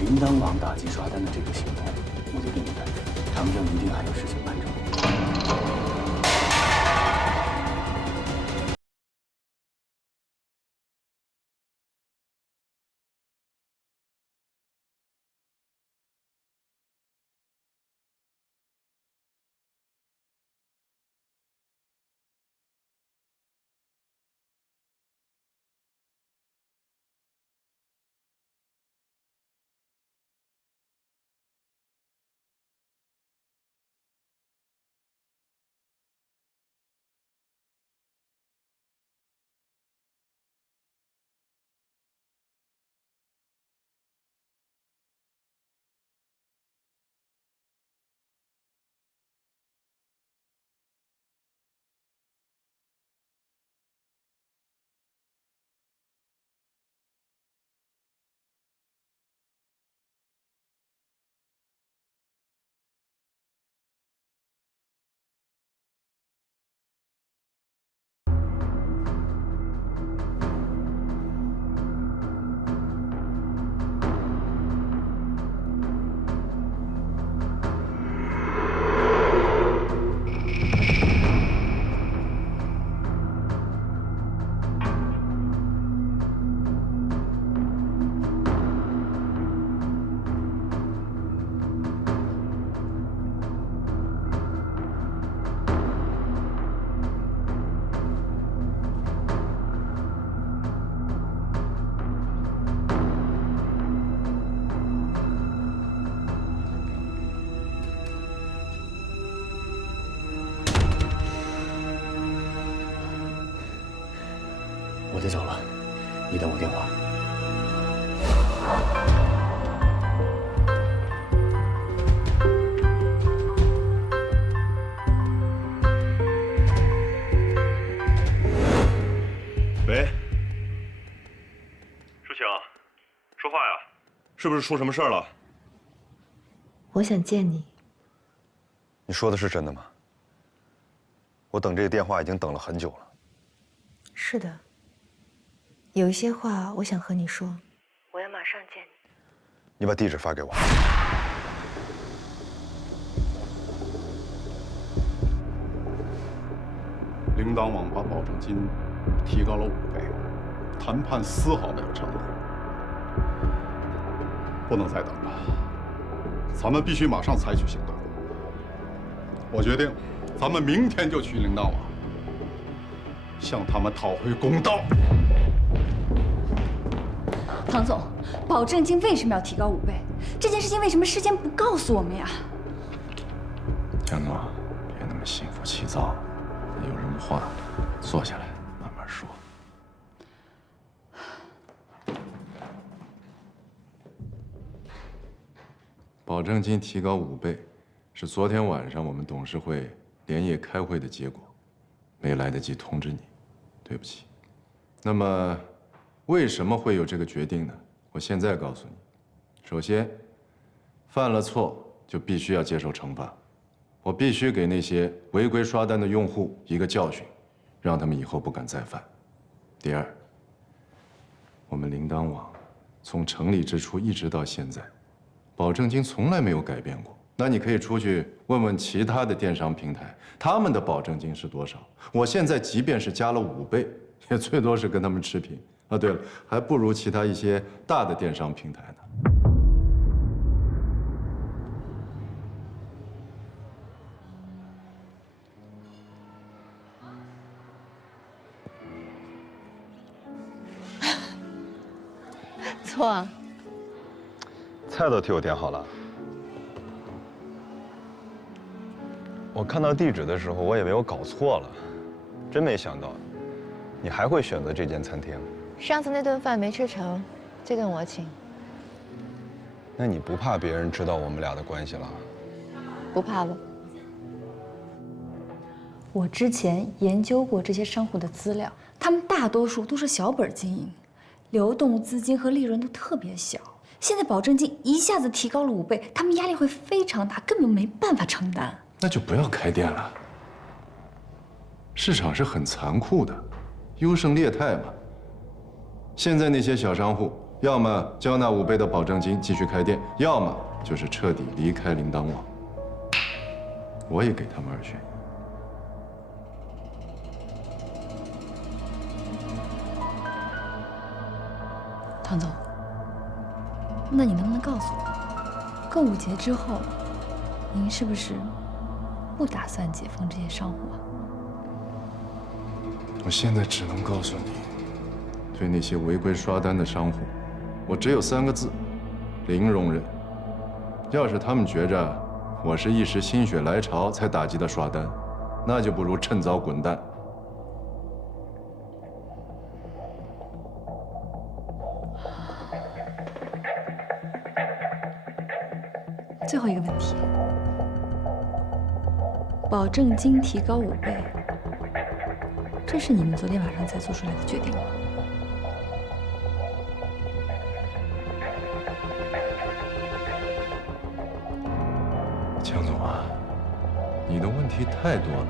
铃铛网打击刷单的这个行动，目的并不单纯，唐征一定还有事情瞒着我。我得走了，你等我电话。喂，舒晴，说话呀，是不是出什么事儿了？我想见你。你说的是真的吗？我等这个电话已经等了很久了。是的，有一些话我想和你说。我要马上见你。你把地址发给我。铃铛网把保证金提高了5倍，谈判丝毫没有成功，不能再等了，咱们必须马上采取行动。我决定，咱们明天就去铃铛网，向他们讨回公道。唐总，保证金为什么要提高5倍？这件事情为什么事先不告诉我们呀？江总，别那么心浮气躁，有什么话坐下来慢慢说。保证金提高5倍，是昨天晚上我们董事会连夜开会的结果，没来得及通知你，对不起。那么，为什么会有这个决定呢？我现在告诉你，首先，犯了错就必须要接受惩罚，我必须给那些违规刷单的用户一个教训，让他们以后不敢再犯。第二，我们铃铛网从成立之初一直到现在，保证金从来没有改变过。那你可以出去问问其他的电商平台，他们的保证金是多少？我现在即便是加了5倍，也最多是跟他们持平。啊，对了，还不如其他一些大的电商平台呢。错啊，菜都替我点好了。我看到地址的时候，我以为我搞错了，真没想到，你还会选择这间餐厅。上次那顿饭没吃成，这顿我请。那你不怕别人知道我们俩的关系了？不怕了。我之前研究过这些商户的资料，他们大多数都是小本经营，流动资金和利润都特别小。现在保证金一下子提高了5倍，他们压力会非常大，根本没办法承担。那就不要开店了。市场是很残酷的，优胜劣汰嘛。现在那些小商户，要么交纳5倍的保证金继续开店，要么就是彻底离开铃铛网。我也给他们2选1。唐总，那你能不能告诉我，购物节之后，您是不是不打算解封这些商户啊？我现在只能告诉你，对那些违规刷单的商户，我只有3个字：零容忍。要是他们觉着我是一时心血来潮才打击的刷单，那就不如趁早滚蛋。最后一个问题，保证金提高5倍，这是你们昨天晚上才做出来的决定吗？江总啊，你的问题太多了。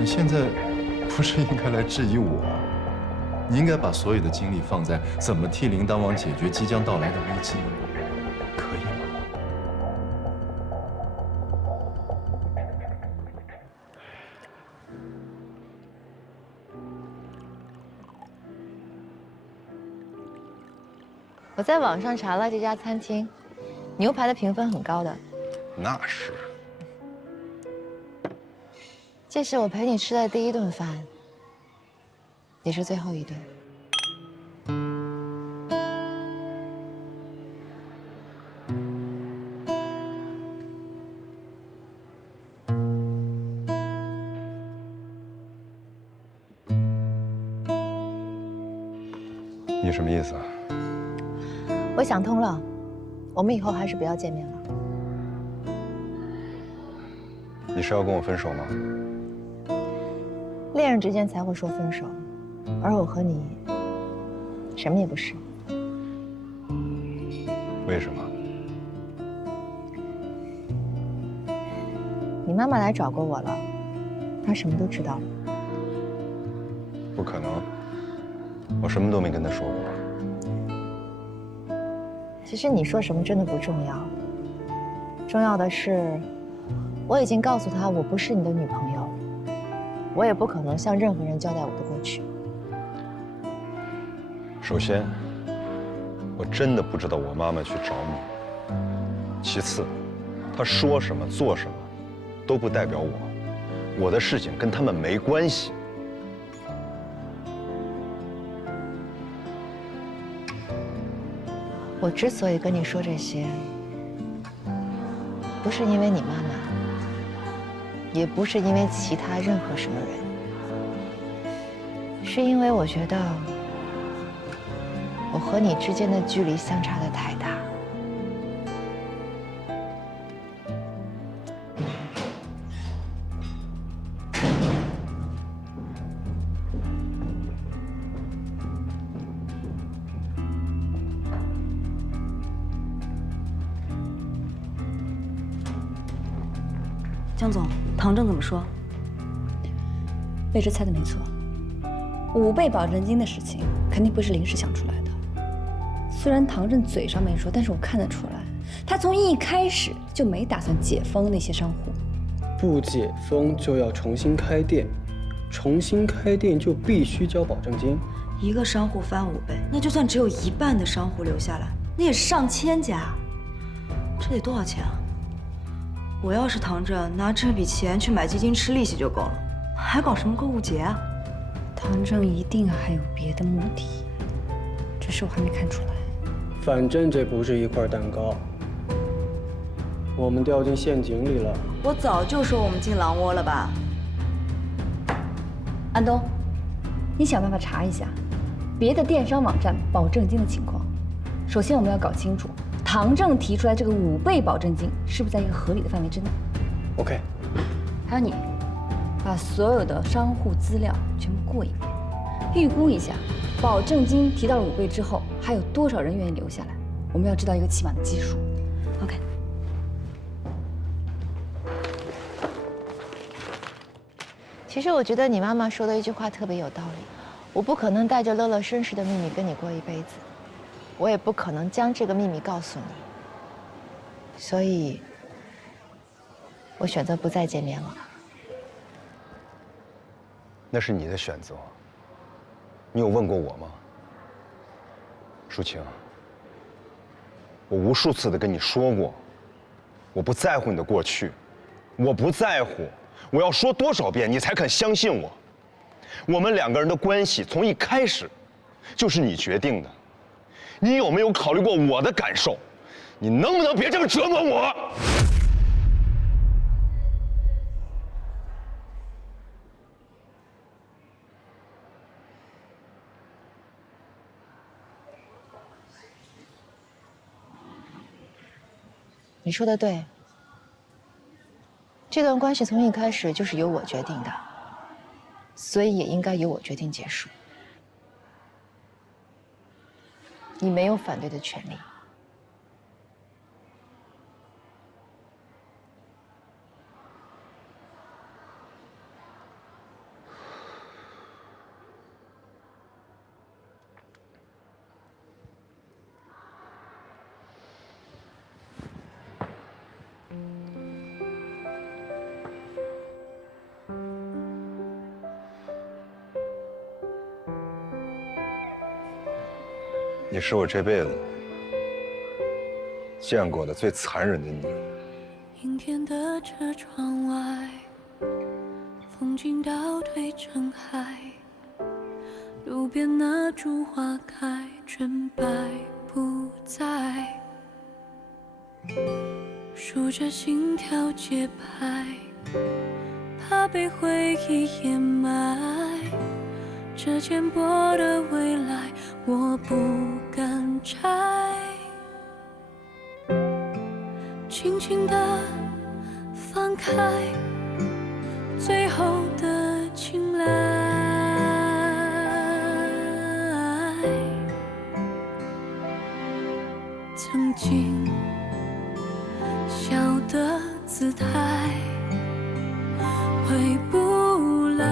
你现在不是应该来质疑我，你应该把所有的精力放在怎么替铃铛网解决即将到来的危机，可以吗？我在网上查了这家餐厅，牛排的评分很高的。那是。这是我陪你吃的第1顿饭，也是最后一顿。你什么意思啊？我想通了，我们以后还是不要见面了。你是要跟我分手吗？恋人之间才会说分手，而我和你什么也不是。为什么？你妈妈来找过我了，她什么都知道了。不可能，我什么都没跟她说过。其实你说什么真的不重要，重要的是，我已经告诉她我不是你的女朋友，我也不可能向任何人交代我的过去。首先，我真的不知道我妈妈去找你。其次，她说什么做什么，都不代表我，我的事情跟他们没关系。我之所以跟你说这些，不是因为你妈妈，也不是因为其他任何什么人，是因为我觉得我和你之间的距离相差的太大。江总，唐正怎么说？魏哲猜的没错，5倍保证金的事情肯定不是临时想出来的。虽然唐正嘴上没说，但是我看得出来，他从一开始就没打算解封那些商户。不解封就要重新开店，重新开店就必须交保证金。一个商户翻5倍，那就算只有一半的商户留下来，那也是上千家，这得多少钱啊？我要是唐正，拿这笔钱去买基金吃利息就够了，还搞什么购物节啊？唐正一定还有别的目的，只是我还没看出来。反正这不是一块蛋糕，我们掉进陷阱里了。我早就说我们进狼窝了吧？安东，你想办法查一下别的电商网站保证金的情况。首先我们要搞清楚唐正提出来这个5倍保证金是不是在一个合理的范围之内。OK。还有你，把所有的商户资料全部过一遍，预估一下保证金提到了5倍之后，还有多少人愿意留下来？我们要知道一个起码的基数。OK。其实我觉得你妈妈说的一句话特别有道理，我不可能带着乐乐绅士的秘密跟你过一辈子，我也不可能将这个秘密告诉你，所以，我选择不再见面了。那是你的选择，你有问过我吗？舒晴，我无数次的跟你说过，我不在乎你的过去，我不在乎，我要说多少遍你才肯相信我？我们2个人的关系从一开始就是你决定的，你有没有考虑过我的感受？你能不能别这么折磨我？你说的对，这段关系从一开始就是由我决定的，所以也应该由我决定结束。你没有反对的权利。你是我这辈子见过的最残忍的女人。阴天的车窗外，风景倒退成海，路边那株花开，纯白不在，数着心跳节拍，怕被回忆掩埋，这浅薄的未来，我不敢拆。轻轻地放开最后的青睐。曾经笑的姿态回不来，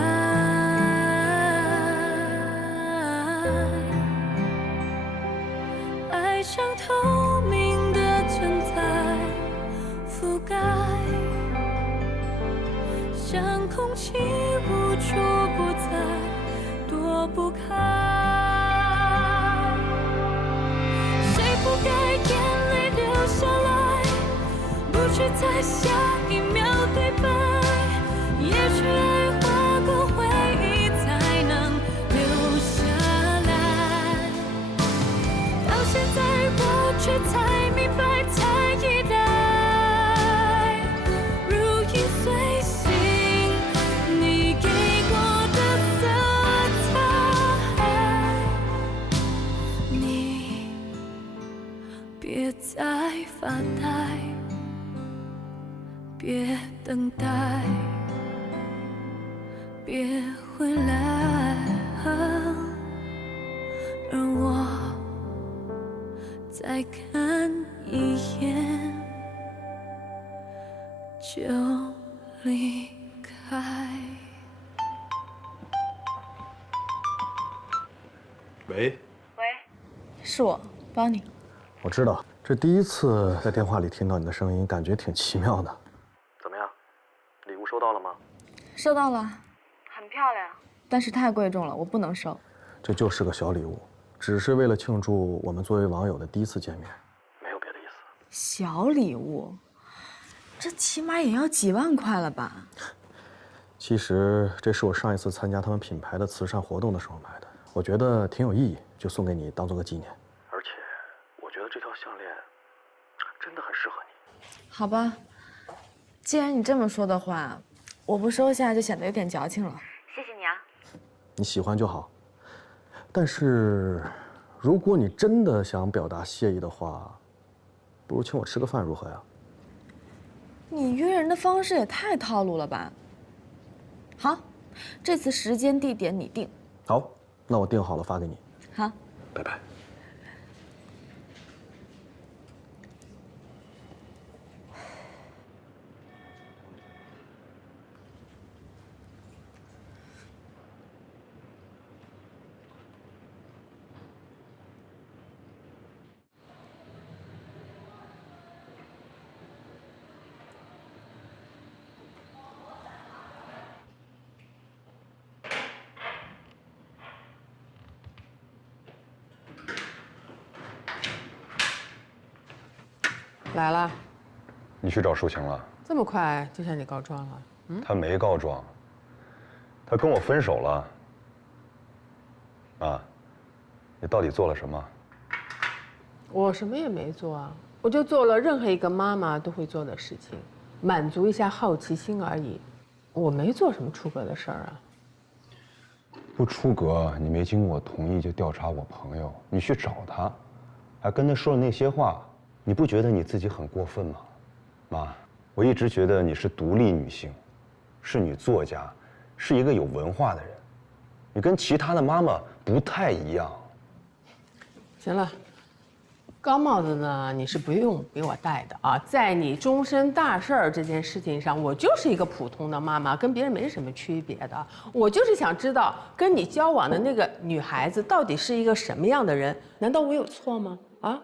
爱像透明的存在，覆盖，像空气无处不在，躲不开。谁不该眼泪流下来，不去在下一秒对白，也许爱划过回忆才能留下来。到现在我却才明白，才依赖，如影随形，你给我的色彩。你别再发呆，别等待，别回来，让我再看一眼就离开。喂，是我，帮你。我知道，这第一次在电话里听到你的声音，感觉挺奇妙的。怎么样，礼物收到了吗？收到了，很漂亮，但是太贵重了，我不能收。这就是个小礼物，只是为了庆祝我们作为网友的第一次见面，没有别的意思。小礼物，这起码也要几万块了吧？其实这是我上一次参加他们品牌的慈善活动的时候买的，我觉得挺有意义，就送给你当做个纪念。而且我觉得这条项链真的很适合你。好吧，既然你这么说的话，我不收下就显得有点矫情了。谢谢你啊。你喜欢就好，但是如果你真的想表达谢意的话，不如请我吃个饭如何呀？你约人的方式也太套路了吧？好，这次时间地点你定。好，那我定好了发给你。好，拜拜。来了，你去找抒情了？这么快就向你告状了？他没告状，他跟我分手了。啊，你到底做了什么？我什么也没做啊，我就做了任何一个妈妈都会做的事情，满足一下好奇心而已。我没做什么出格的事儿啊。不出格，你没经过我同意就调查我朋友，你去找他，还跟他说了那些话。你不觉得你自己很过分吗？妈，我一直觉得你是独立女性，是女作家，是一个有文化的人，你跟其他的妈妈不太一样。行了，高帽子呢，你是不用给我戴的啊。在你终身大事儿这件事情上，我就是一个普通的妈妈，跟别人没什么区别的。我就是想知道，跟你交往的那个女孩子到底是一个什么样的人？难道我有错吗？啊？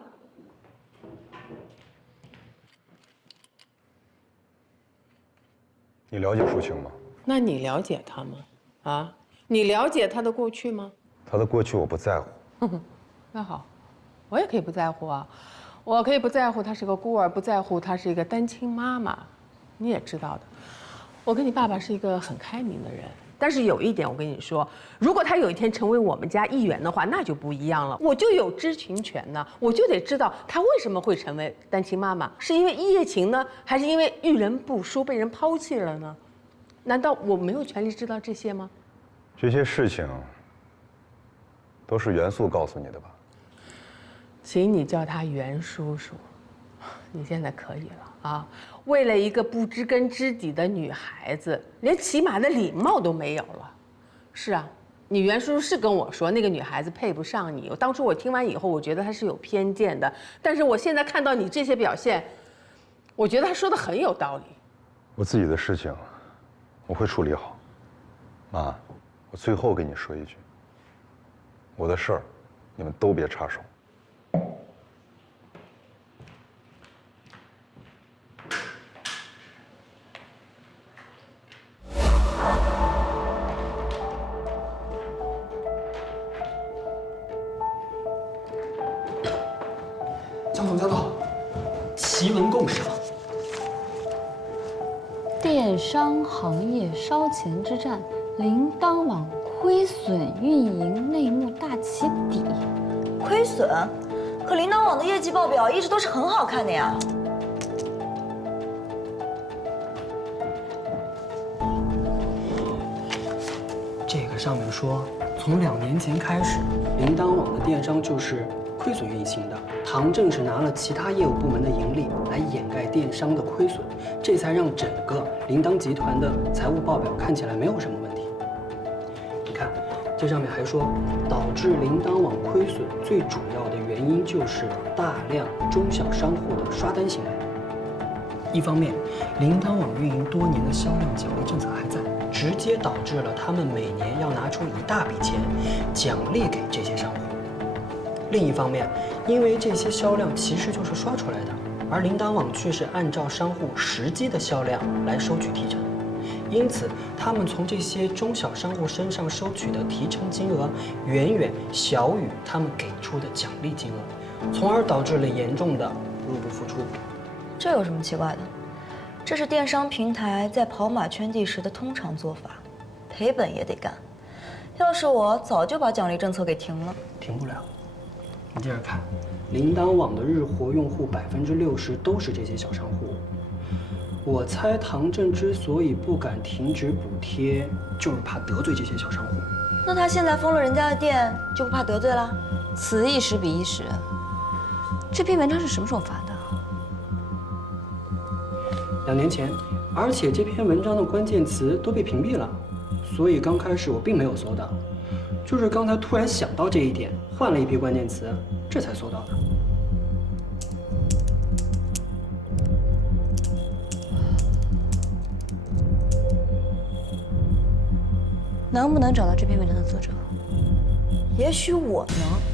你了解抒情吗？那你了解她吗？啊，你了解她的过去吗？她的过去我不在乎。那好，我也可以不在乎啊，我可以不在乎她是个孤儿，不在乎她是一个单亲妈妈。你也知道的，我跟你爸爸是一个很开明的人。但是有一点我跟你说，如果他有一天成为我们家议员的话，那就不一样了。我就有知情权呢，我就得知道他为什么会成为单亲妈妈，是因为一夜情呢，还是因为遇人不淑被人抛弃了呢？难道我没有权利知道这些吗？这些事情都是袁素告诉你的吧？请你叫他袁叔叔。你现在可以了啊！为了一个不知根知底的女孩子，连起码的礼貌都没有了。是啊，你袁叔叔是跟我说那个女孩子配不上你。当初我听完以后，我觉得他是有偏见的。但是我现在看到你这些表现，我觉得他说的很有道理。我自己的事情，我会处理好。妈，我最后跟你说一句，我的事儿，你们都别插手。江总，奇闻共赏。电商行业烧钱之战，铃铛网亏损运营内幕大起底。亏损？可铃铛网的业绩报表一直都是很好看的呀。这个上面说，从2年前开始，铃铛网的电商就是亏损运行的。唐正是拿了其他业务部门的盈利来掩盖电商的亏损，这才让整个铃铛集团的财务报表看起来没有什么问题。你看，这上面还说，导致铃铛网亏损最主要的原因就是大量中小商户的刷单行为。一方面，铃铛网运营多年的销量奖励政策还在，直接导致了他们每年要拿出一大笔钱奖励给这些商户。另一方面，因为这些销量其实就是刷出来的，而铃铛网却是按照商户实际的销量来收取提成，因此他们从这些中小商户身上收取的提成金额远远小于他们给出的奖励金额，从而导致了严重的入不敷出。这有什么奇怪的？这是电商平台在跑马圈地时的通常做法，赔本也得干。要是我，早就把奖励政策给停了。停不了。你接着看，铃铛网的日活用户60%都是这些小商户。我猜唐正之所以不敢停止补贴，就是怕得罪这些小商户。那他现在封了人家的店，就不怕得罪了？此一时彼一时。这篇文章是什么时候发的？2年前，而且这篇文章的关键词都被屏蔽了，所以刚开始我并没有搜到。就是刚才突然想到这一点，换了一批关键词，这才搜到的。能不能找到这篇文章的作者？也许我能。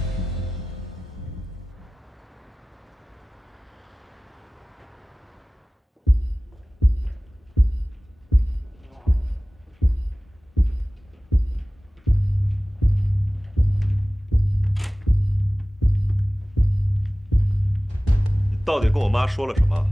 到底跟我妈说了什么？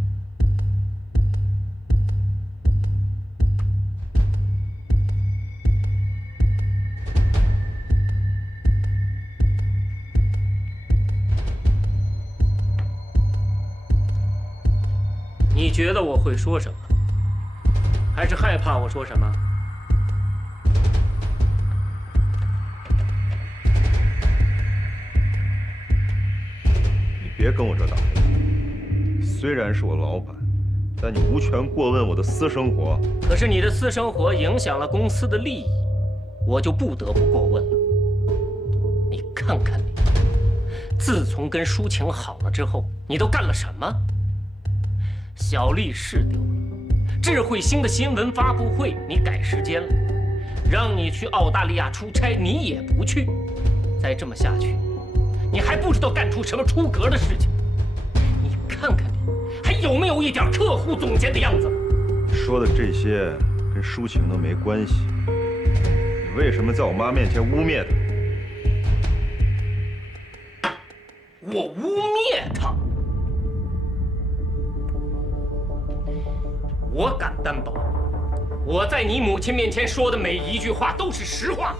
你觉得我会说什么？还是害怕我说什么？你别跟我这打。虽然是我老板，但你无权过问我的私生活。可是你的私生活影响了公司的利益，我就不得不过问了。你看看你，自从跟舒晴好了之后，你都干了什么？小丽是丢了，智慧星的新闻发布会你改时间了，让你去澳大利亚出差你也不去。再这么下去，你还不知道干出什么出格的事情。你看看你，还有没有一点客户总监的样子？说的这些跟舒晴都没关系，你为什么在我妈面前污蔑她？我污蔑她？我敢担保，我在你母亲面前说的每一句话都是实话。